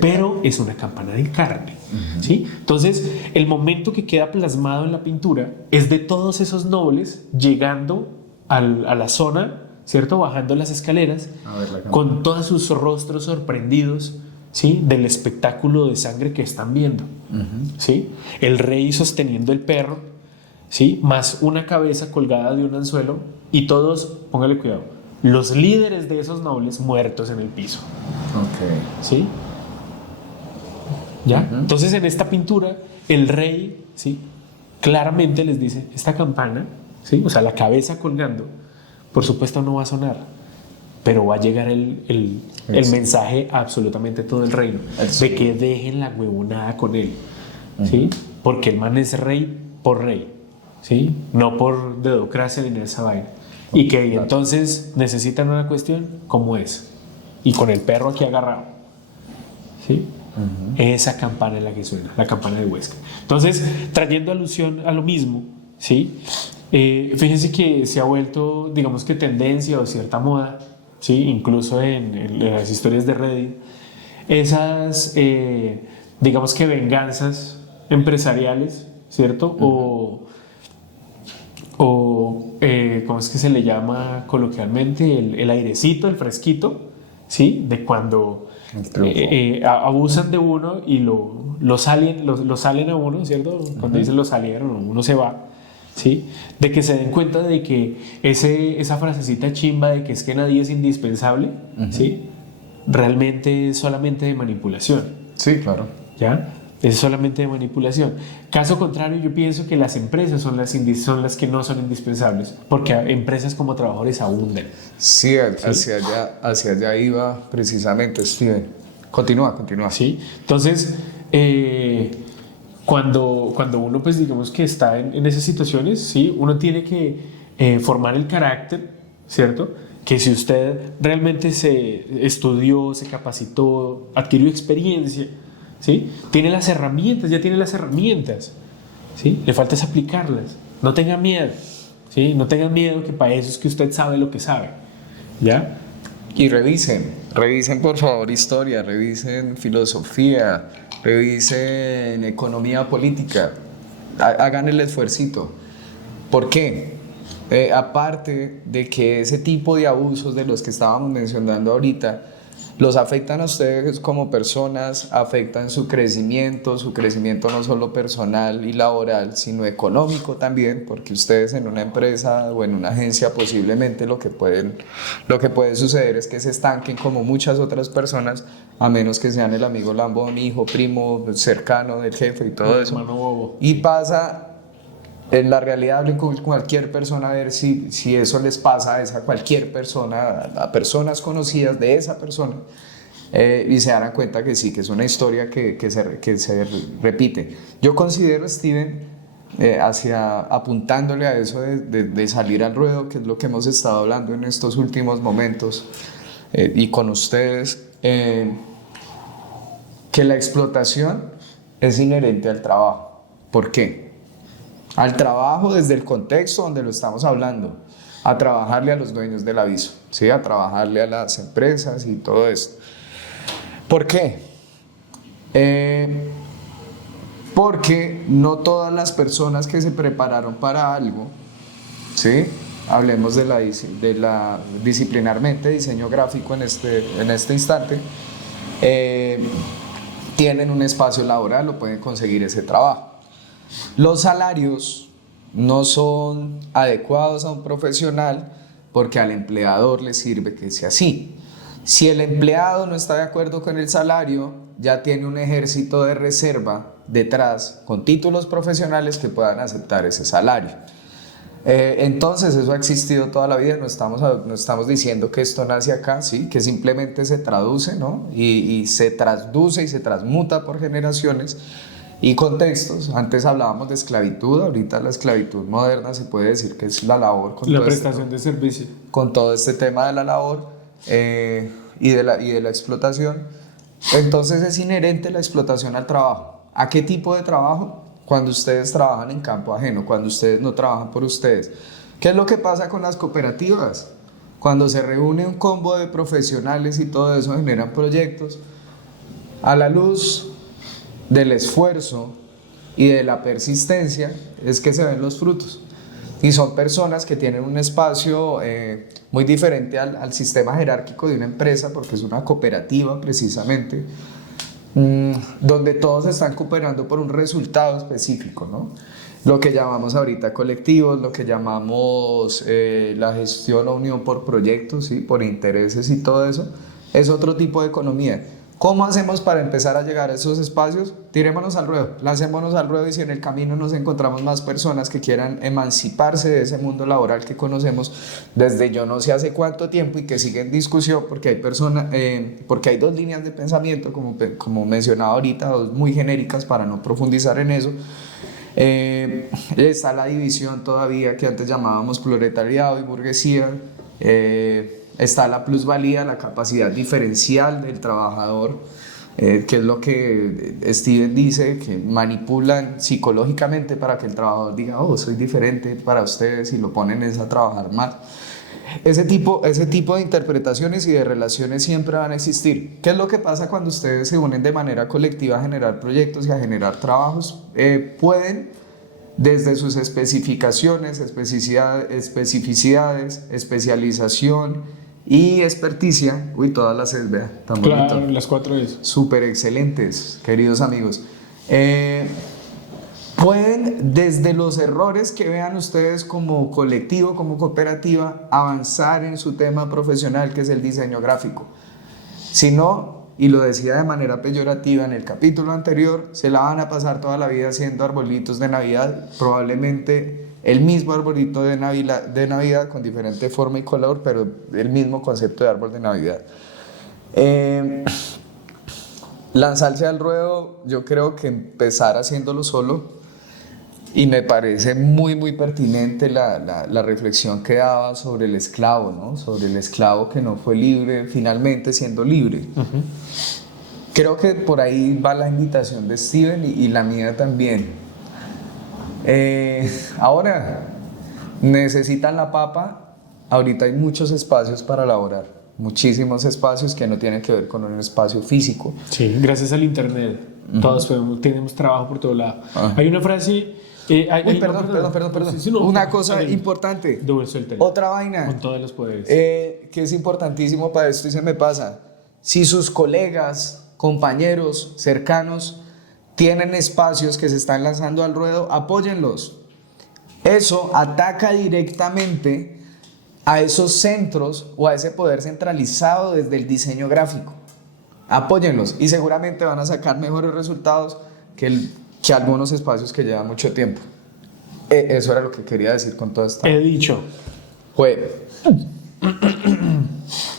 pero es una campana de carne. ¿Sí? Entonces, el momento que queda plasmado en la pintura es de todos esos nobles llegando a la zona, ¿cierto? Bajando las escaleras, con todos sus rostros sorprendidos, ¿sí? Del espectáculo de sangre que están viendo. ¿Sí? El rey sosteniendo el perro, ¿sí? Más una cabeza colgada de un anzuelo, y todos, póngale cuidado, los líderes de esos nobles muertos en el piso. ¿Sí? ¿Ya? Entonces, en esta pintura, el rey, ¿sí? Claramente les dice, esta campana, ¿sí? O sea, la cabeza colgando, por supuesto no va a sonar, pero va a llegar el mensaje a absolutamente todo el reino, de que dejen la huevonada con él, ¿sí? Porque el man es rey por rey, ¿sí? No por dedocracia ni en esa vaina. Y que entonces necesitan una cuestión como es, y con el perro aquí agarrado, ¿sí? Esa campana es la que suena, la campana de Huesca. Entonces, trayendo alusión a lo mismo, ¿sí? Fíjense que se ha vuelto, digamos que tendencia o cierta moda, ¿sí? Incluso en las historias de Reddit, esas, digamos que venganzas empresariales, ¿cierto? ¿Cómo es que se le llama coloquialmente? El airecito, el fresquito, ¿sí? De cuando abusan de uno y lo salen a uno, ¿cierto? Cuando dicen lo salieron, uno se va, ¿sí? De que se den cuenta de que esa frasecita chimba de que es que nadie es indispensable, ¿sí? Realmente es solamente de manipulación. Sí, claro. ¿Ya? Es solamente de manipulación. Caso contrario, yo pienso que las empresas son las que no son indispensables, porque empresas como trabajadores abundan. Sí, hacia allá iba precisamente, Steven. Continúa. ¿Sí? Entonces, cuando uno, pues digamos que está en esas situaciones, ¿sí? Uno tiene que formar el carácter, ¿cierto? Que si usted realmente se estudió, se capacitó, adquirió experiencia, ¿sí? Ya tiene las herramientas, ¿sí? Le falta es aplicarlas. No tenga miedo, ¿sí? No tengan miedo, que para eso es que usted sabe lo que sabe, ¿ya? Y revisen por favor historia, revisen filosofía, revisen economía política, hagan el esfuercito. ¿Por qué? Aparte de que ese tipo de abusos de los que estábamos mencionando ahorita los afectan a ustedes como personas, afectan su crecimiento no solo personal y laboral, sino económico también, porque ustedes en una empresa o en una agencia posiblemente lo que puede suceder es que se estanquen como muchas otras personas, a menos que sean el amigo lambón, hijo, primo, cercano del jefe y todo eso. Hermano bobo. Y pasa... En la realidad, hablen con cualquier persona a ver si eso les pasa a cualquier persona, a personas conocidas de esa persona, y se darán cuenta que sí, que es una historia que se repite. Yo considero, Steven, apuntándole a eso de salir al ruedo, que es lo que hemos estado hablando en estos últimos momentos, y con ustedes, que la explotación es inherente al trabajo. ¿Por qué? Al trabajo desde el contexto donde lo estamos hablando, a trabajarle a los dueños del aviso, ¿sí? A trabajarle a las empresas y todo esto. ¿Por qué? Porque no todas las personas que se prepararon para algo, ¿sí? Hablemos de la disciplinarmente diseño gráfico en este instante, tienen un espacio laboral o pueden conseguir ese trabajo. Los salarios no son adecuados a un profesional porque al empleador le sirve que sea así. Si el empleado no está de acuerdo con el salario, ya tiene un ejército de reserva detrás con títulos profesionales que puedan aceptar ese salario. Entonces eso ha existido toda la vida, no estamos diciendo que esto nace acá, ¿sí? Que simplemente se traduce, ¿no? y se trasduce y se transmuta por generaciones. y contextos. Antes hablábamos de esclavitud, ahorita la esclavitud moderna se puede decir que es la labor con La todo prestación de servicio. con todo este tema de la labor y de la explotación. Entonces es inherente la explotación al trabajo. ¿A qué tipo de trabajo? Cuando ustedes trabajan en campo ajeno, cuando ustedes no trabajan por ustedes. ¿Qué es lo que pasa con las cooperativas? Cuando se reúne un combo de profesionales y todo eso generan proyectos, a la luz del esfuerzo y de la persistencia es que se ven los frutos. Y son personas que tienen un espacio muy diferente al sistema jerárquico de una empresa, porque es una cooperativa precisamente, donde todos están cooperando por un resultado específico, ¿no? Lo que llamamos ahorita colectivos, lo que llamamos la gestión o unión por proyectos, ¿sí? Por intereses y todo eso, es otro tipo de economía. ¿Cómo hacemos para empezar a llegar a esos espacios? Tirémonos al ruedo, lancémonos al ruedo, y si en el camino nos encontramos más personas que quieran emanciparse de ese mundo laboral que conocemos desde yo no sé hace cuánto tiempo y que sigue en discusión, porque hay personas, porque hay dos líneas de pensamiento, como mencionaba ahorita, dos muy genéricas para no profundizar en eso. Está la división todavía que antes llamábamos proletariado y burguesía. Está la plusvalía, la capacidad diferencial del trabajador, que es lo que Steven dice, que manipulan psicológicamente para que el trabajador diga, oh, soy diferente para ustedes, y lo ponen a trabajar más. Ese tipo de interpretaciones y de relaciones siempre van a existir. ¿Qué es lo que pasa cuando ustedes se unen de manera colectiva a generar proyectos y a generar trabajos? Pueden, desde sus especificaciones, especificidades, especialización y experticia, todas las es, vea, tan bonito. Claro, las 4 es. Súper excelentes, queridos amigos. Pueden, desde los errores que vean ustedes como colectivo, como cooperativa, avanzar en su tema profesional, que es el diseño gráfico. Si no, y lo decía de manera peyorativa en el capítulo anterior, se la van a pasar toda la vida haciendo arbolitos de Navidad, probablemente el mismo arbolito de Navidad con diferente forma y color, pero el mismo concepto de árbol de Navidad. Lanzarse al ruedo, yo creo que empezar haciéndolo solo, y me parece muy muy pertinente la reflexión que daba sobre el esclavo, ¿no? Sobre el esclavo que no fue libre, finalmente siendo libre. Uh-huh. Creo que por ahí va la invitación de Steven y la mía también. Ahora, necesitan la papa. Ahorita hay muchos espacios para elaborar, muchísimos espacios que no tienen que ver con un espacio físico. Sí, gracias al internet, uh-huh, todos tenemos trabajo por todo lado. Uh-huh. Hay una frase... perdón. Sí, no, una cosa importante. Otra vaina. Con todos los poderes. Que es importantísimo para esto y se me pasa. Si sus colegas, compañeros, cercanos tienen espacios que se están lanzando al ruedo, apóyenlos. Eso ataca directamente a esos centros o a ese poder centralizado desde el diseño gráfico. Apóyenlos y seguramente van a sacar mejores resultados que algunos espacios que llevan mucho tiempo. Eso era lo que quería decir con toda esta... He dicho.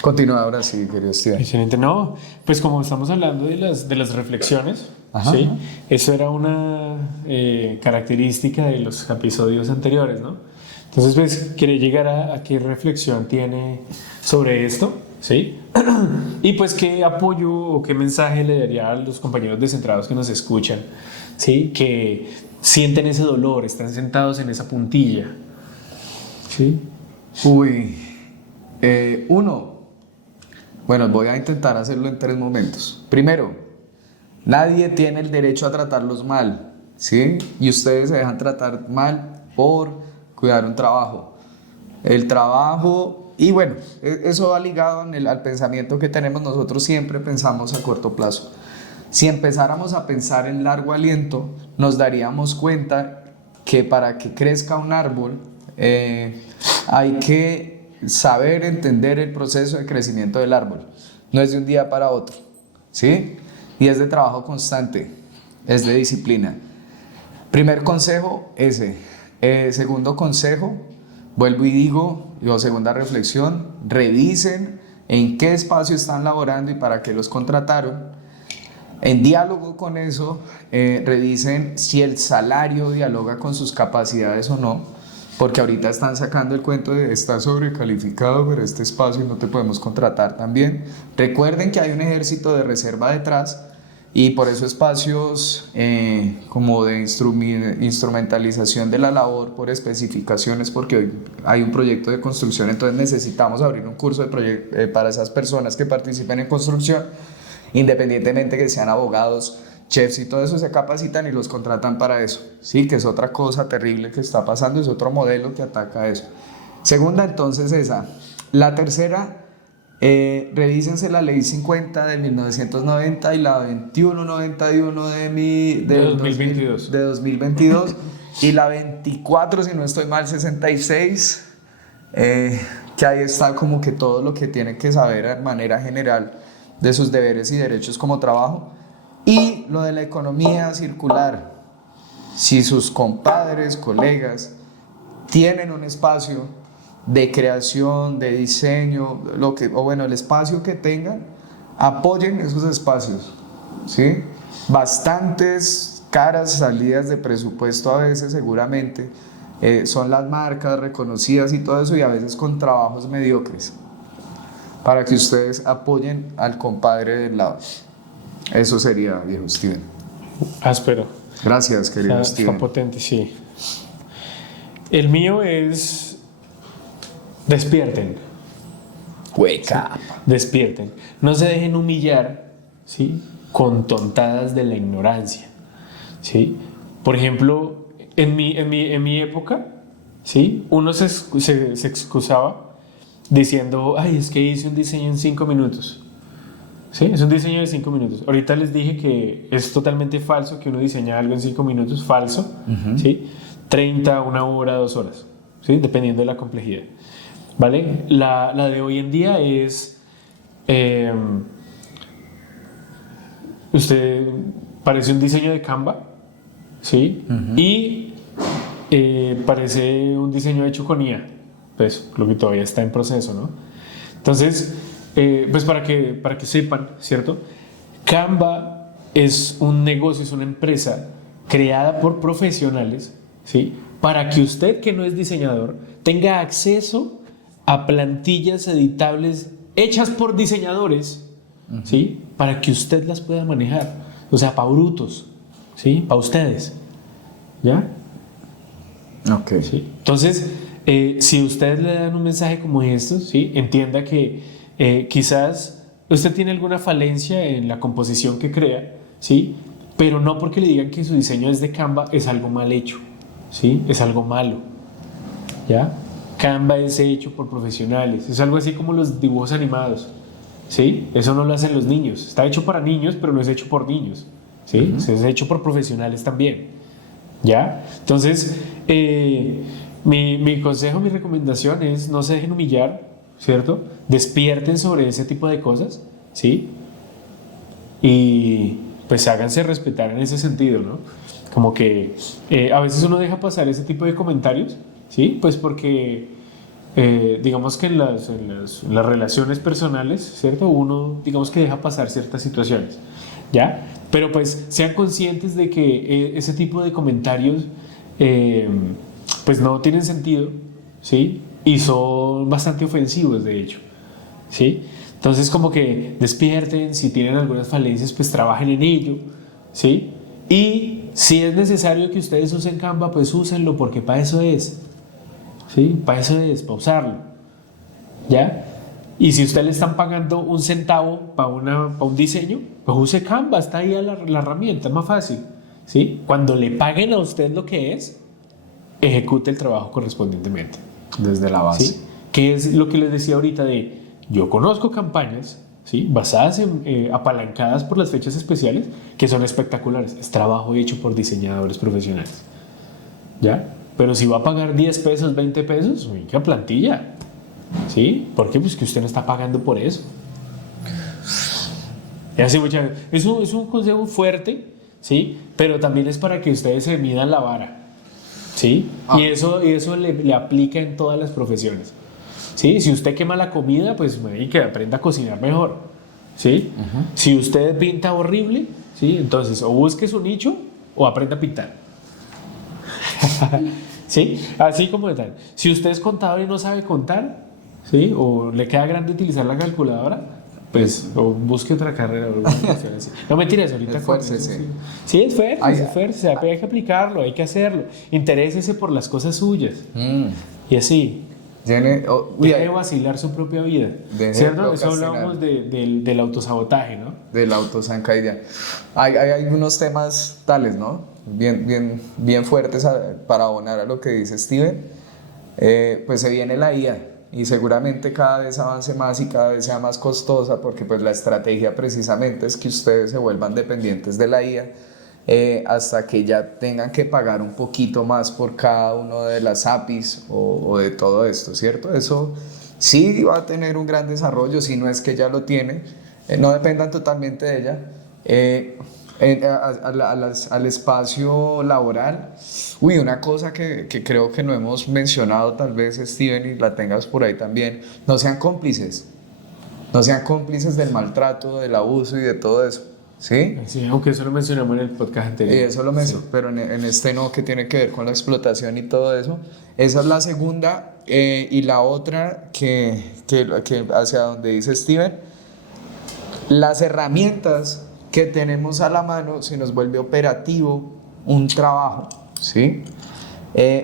Continúa ahora sí, querido Steven. Excelente. No, pues como estamos hablando de las reflexiones, ajá, ¿sí? Eso era una característica de los episodios anteriores, ¿no? Entonces, pues, quería llegar a qué reflexión tiene sobre esto, ¿sí? Y pues qué apoyo o qué mensaje le daría a los compañeros descentrados que nos escuchan, ¿sí? Que sienten ese dolor, están sentados en esa puntilla, ¿sí? Bueno, voy a intentar hacerlo en 3 momentos. Primero, nadie tiene el derecho a tratarlos mal, ¿sí? Y ustedes se dejan tratar mal por cuidar un trabajo. El trabajo, y bueno, eso va ligado al pensamiento que tenemos. Nosotros siempre pensamos a corto plazo. Si empezáramos a pensar en largo aliento, nos daríamos cuenta que para que crezca un árbol hay que saber entender el proceso de crecimiento del árbol. No es de un día para otro, ¿sí? Y es de trabajo constante, es de disciplina. Primer consejo, ese. Segundo consejo, vuelvo y digo, segunda reflexión, revisen en qué espacio están laborando y para qué los contrataron. En diálogo con eso, revisen si el salario dialoga con sus capacidades o no, porque ahorita están sacando el cuento de está sobrecalificado, pero este espacio no te podemos contratar también. Recuerden que hay un ejército de reserva detrás y por eso espacios como de instrumentalización de la labor por especificaciones, porque hoy hay un proyecto de construcción, entonces necesitamos abrir un curso para esas personas que participen en construcción, independientemente que sean abogados, chefs y todo eso, se capacitan y los contratan para eso, sí, que es otra cosa terrible que está pasando, es otro modelo que ataca eso. Segunda, entonces esa. La tercera, revísense la ley 50 de 1990 y la 2191 de 2022 y la 24, si no estoy mal, 66, que ahí está como que todo lo que tienen que saber de manera general de sus deberes y derechos como trabajo. Y lo de la economía circular, si sus compadres, colegas tienen un espacio de creación, de diseño, el espacio que tengan, apoyen esos espacios, ¿sí? Bastantes caras salidas de presupuesto a veces seguramente, son las marcas reconocidas y todo eso, y a veces con trabajos mediocres, para que ustedes apoyen al compadre del lado. Eso sería, viejo Steven. Áspero. Gracias, querido Steven. Está potente, sí. El mío es despierten. Wake up. Despierten. No se dejen humillar, ¿sí?, con tontadas de la ignorancia, ¿sí? Por ejemplo, en mi época, ¿sí?, uno se excusaba diciendo, ay, es que hice un diseño en 5 minutos. Sí, es un diseño de 5 minutos. Ahorita les dije que es totalmente falso que uno diseña algo en 5 minutos, falso, ¿sí? 30, 1 hora, 2 horas, ¿sí?, dependiendo de la complejidad, ¿vale? La de hoy en día es, usted parece un diseño de Canva, ¿sí? Y parece un diseño hecho con IA, pues lo que todavía está en proceso, ¿no? Entonces, pues para que sepan, ¿cierto? Canva es un negocio, es una empresa creada por profesionales, ¿sí?, para que usted, que no es diseñador, tenga acceso a plantillas editables hechas por diseñadores, ¿sí?, para que usted las pueda manejar, o sea, para brutos, ¿sí?, para ustedes, ¿ya? Ok. ¿Sí? Entonces, si ustedes le dan un mensaje como estos, ¿sí?, entienda que quizás usted tiene alguna falencia en la composición que crea, ¿sí?, pero no porque le digan que su diseño es de Canva es algo mal hecho, ¿sí?, es algo malo, ¿ya? Canva es hecho por profesionales, es algo así como los dibujos animados, ¿sí? Eso no lo hacen los niños, está hecho para niños, pero no es hecho por niños, ¿sí? Es hecho por profesionales también, ¿ya? Entonces, mi consejo, mi recomendación es no se dejen humillar, ¿cierto? Despierten sobre ese tipo de cosas, ¿sí? Y pues háganse respetar en ese sentido, ¿no? Como que a veces uno deja pasar ese tipo de comentarios, ¿sí? Pues porque digamos que en las relaciones personales, ¿cierto?, uno digamos que deja pasar ciertas situaciones, ¿ya? Pero pues sean conscientes de que ese tipo de comentarios pues no tienen sentido, ¿sí?, y son bastante ofensivos, de hecho, ¿sí? Entonces, como que despierten, si tienen algunas falencias, pues trabajen en ello, ¿sí? Y si es necesario que ustedes usen Canva, pues úsenlo, porque para eso es, ¿sí? Para eso es, para usarlo, ¿ya? Y si usted le están pagando 1 centavo para un diseño, pues use Canva, está ahí la herramienta, es más fácil, ¿sí? Cuando le paguen a usted lo que es, ejecute el trabajo correspondientemente. Desde la base. ¿Sí? Que es lo que les decía ahorita de, yo conozco campañas, ¿sí?, basadas en, apalancadas por las fechas especiales, que son espectaculares. Es trabajo hecho por diseñadores profesionales, ¿ya? Pero si va a pagar 10 pesos, 20 pesos, ¿qué plantilla? ¿Sí? ¿Por qué? Pues que usted no está pagando por eso. Es un consejo fuerte, ¿sí?, pero también es para que ustedes se midan la vara, ¿sí? Y eso le aplica en todas las profesiones, ¿sí? Si usted quema la comida, pues que aprenda a cocinar mejor, ¿sí? Si usted pinta horrible, ¿sí? Entonces, o busque su nicho o aprenda a pintar. ¿Sí? Así como de tal. Si usted es contador y no sabe contar, ¿sí? O le queda grande utilizar la calculadora, pues o busque otra carrera o alguna cuestión así. No, mentiras, ahorita con eso, Esfuércese. sí, Ay, esfuércese, hay que aplicarlo, hay que hacerlo. Interésese por las cosas suyas. Y así, deje de vacilar su propia vida. Deje ¿Cierto? de Eso procrastinar. hablamos del autosabotaje, ¿no? Del autosancaidia. Hay algunos temas tales, ¿no? Bien fuertes para abonar a lo que dice Steven. Pues se viene la IA y seguramente cada vez avance más y cada vez sea más costosa porque pues la estrategia precisamente es que ustedes se vuelvan dependientes de la IA hasta que ya tengan que pagar un poquito más por cada uno de las APIs o de todo esto, ¿cierto? Eso sí va a tener un gran desarrollo, si no es que ya lo tiene, no dependan totalmente de ella. Al espacio laboral, una cosa que creo que no hemos mencionado, tal vez Steven, y la tengas por ahí también, no sean cómplices del maltrato, del abuso y de todo eso, ¿sí? Sí, aunque eso lo mencionamos en el podcast anterior. Eso lo menciono, pero en este no, que tiene que ver con la explotación y todo eso. Esa es la segunda, y la otra que hacia donde dice Steven, las herramientas que tenemos a la mano se nos vuelve operativo un trabajo, ¿sí?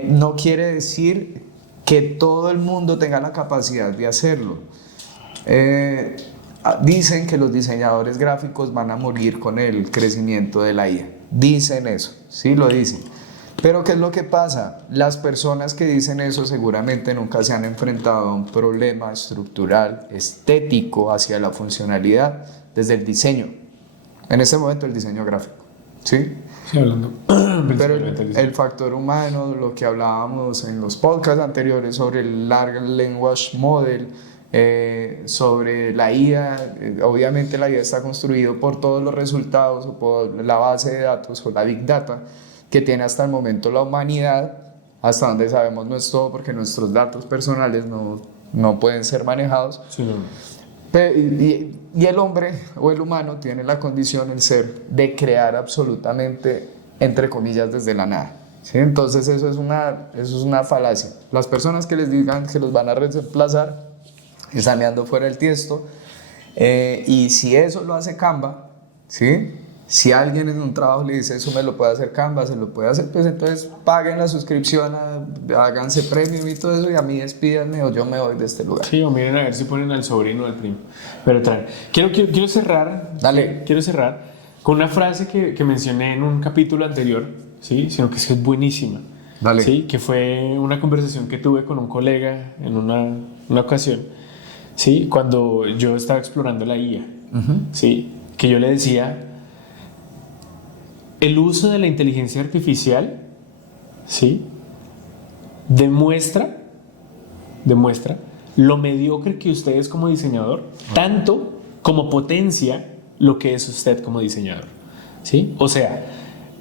No quiere decir que todo el mundo tenga la capacidad de hacerlo. Dicen que los diseñadores gráficos van a morir con el crecimiento de la IA. Dicen eso, sí lo dicen. Pero ¿qué es lo que pasa? Las personas que dicen eso seguramente nunca se han enfrentado a un problema estructural, estético hacia la funcionalidad desde el diseño. En este momento el diseño gráfico, ¿sí? Sí, hablando. Pero el factor humano, lo que hablábamos en los podcasts anteriores sobre el Large Language Model, sobre la IA, obviamente la IA está construido por todos los resultados o por la base de datos o la Big Data que tiene hasta el momento la humanidad, hasta donde sabemos no es todo porque nuestros datos personales no pueden ser manejados. Sí, no. Y el hombre o el humano tiene la condición, el ser, de crear absolutamente, entre comillas, desde la nada, ¿sí? Entonces eso es una falacia. Las personas que les digan que los van a reemplazar están meando fuera del tiesto, y si eso lo hace Canva, ¿sí? Si alguien en un trabajo le dice eso me lo puede hacer Canva, se lo puede hacer, pues entonces paguen la suscripción, háganse premium y todo eso, y a mí despídanme o yo me voy de este lugar. Sí, o miren a ver si ponen al sobrino o al primo. Pero quiero cerrar. Dale. Quiero cerrar con una frase que mencioné en un capítulo anterior, ¿sí? Sino que es buenísima. Dale. Sí, que fue una conversación que tuve con un colega en una ocasión, ¿sí? Cuando yo estaba explorando la IA, ¿sí? Que yo le decía, el uso de la inteligencia artificial, ¿sí? demuestra lo mediocre que usted es como diseñador, tanto como potencia lo que es usted como diseñador, ¿sí? O sea,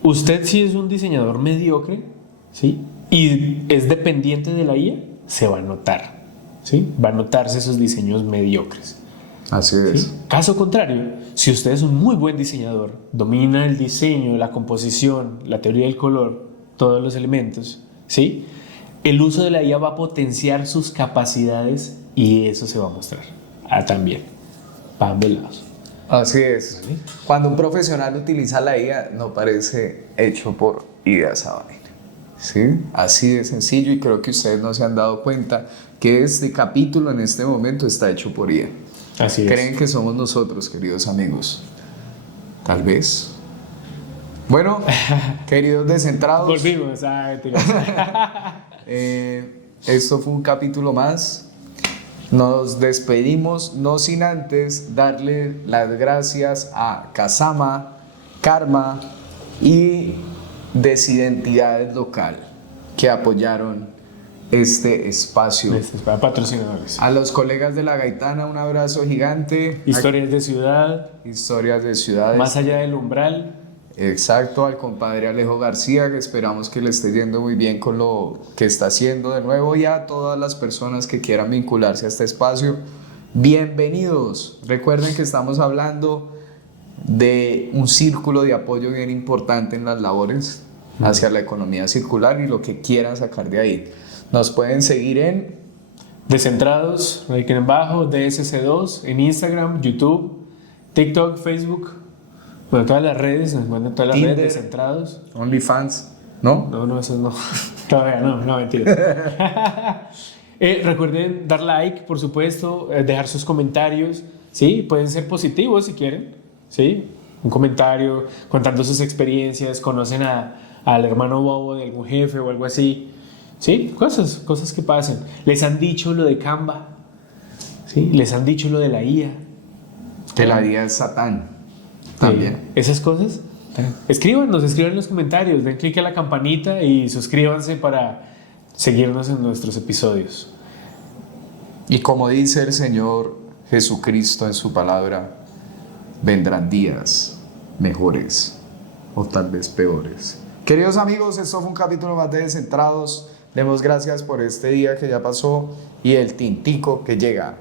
usted si es un diseñador mediocre, ¿sí? y es dependiente de la IA, se va a notar, ¿sí? Va a notarse esos diseños mediocres. Así es. ¿Sí? Caso contrario, si usted es un muy buen diseñador, domina el diseño, la composición, la teoría del color, todos los elementos, ¿sí? El uso de la IA va a potenciar sus capacidades y eso se va a mostrar. También, para ambos lados. Así es. ¿Vale? Cuando un profesional utiliza la IA, no parece hecho por IA esa vaina, ¿sí? Así de sencillo, y creo que ustedes no se han dado cuenta que este capítulo en este momento está hecho por IA. Así es. ¿Creen que somos nosotros, queridos amigos? Tal vez. Bueno, queridos descentrados, Volvimos. esto fue un capítulo más. Nos despedimos, no sin antes darle las gracias a Kazama, Karma y Desidentidades Local que apoyaron este espacio. Para patrocinadores. A los colegas de La Gaitana, un abrazo gigante. Historias de ciudad, Historias de ciudades. más allá del umbral. Exacto, al compadre Alejo García, que esperamos que le esté yendo muy bien con lo que está haciendo de nuevo, y a todas las personas que quieran vincularse a este espacio, bienvenidos. Recuerden que estamos hablando de un círculo de apoyo bien importante en las labores hacia la economía circular y lo que quieran sacar de ahí. Nos pueden seguir en Descentrados, aquí en abajo, DSC2, en Instagram, YouTube, TikTok, Facebook, bueno, todas las redes, nos encuentran todas las Tinder. redes, Descentrados. OnlyFans, ¿no? No, esos no. Todavía no, mentira. Recuerden dar like, por supuesto, dejar sus comentarios, ¿sí? Pueden ser positivos si quieren, ¿sí? Un comentario contando sus experiencias, conocen al hermano bobo de algún jefe o algo así, ¿sí? Cosas que pasan. Les han dicho lo de Canva, ¿sí? Les han dicho lo de la IA. Que la IA es Satán, también. Esas cosas. Escriban en los comentarios, den clic a la campanita y suscríbanse para seguirnos en nuestros episodios. Y como dice el Señor Jesucristo en su palabra, vendrán días mejores o tal vez peores. Queridos amigos, esto fue un capítulo más de Descentrados. Demos gracias por este día que ya pasó y el tintico que llega.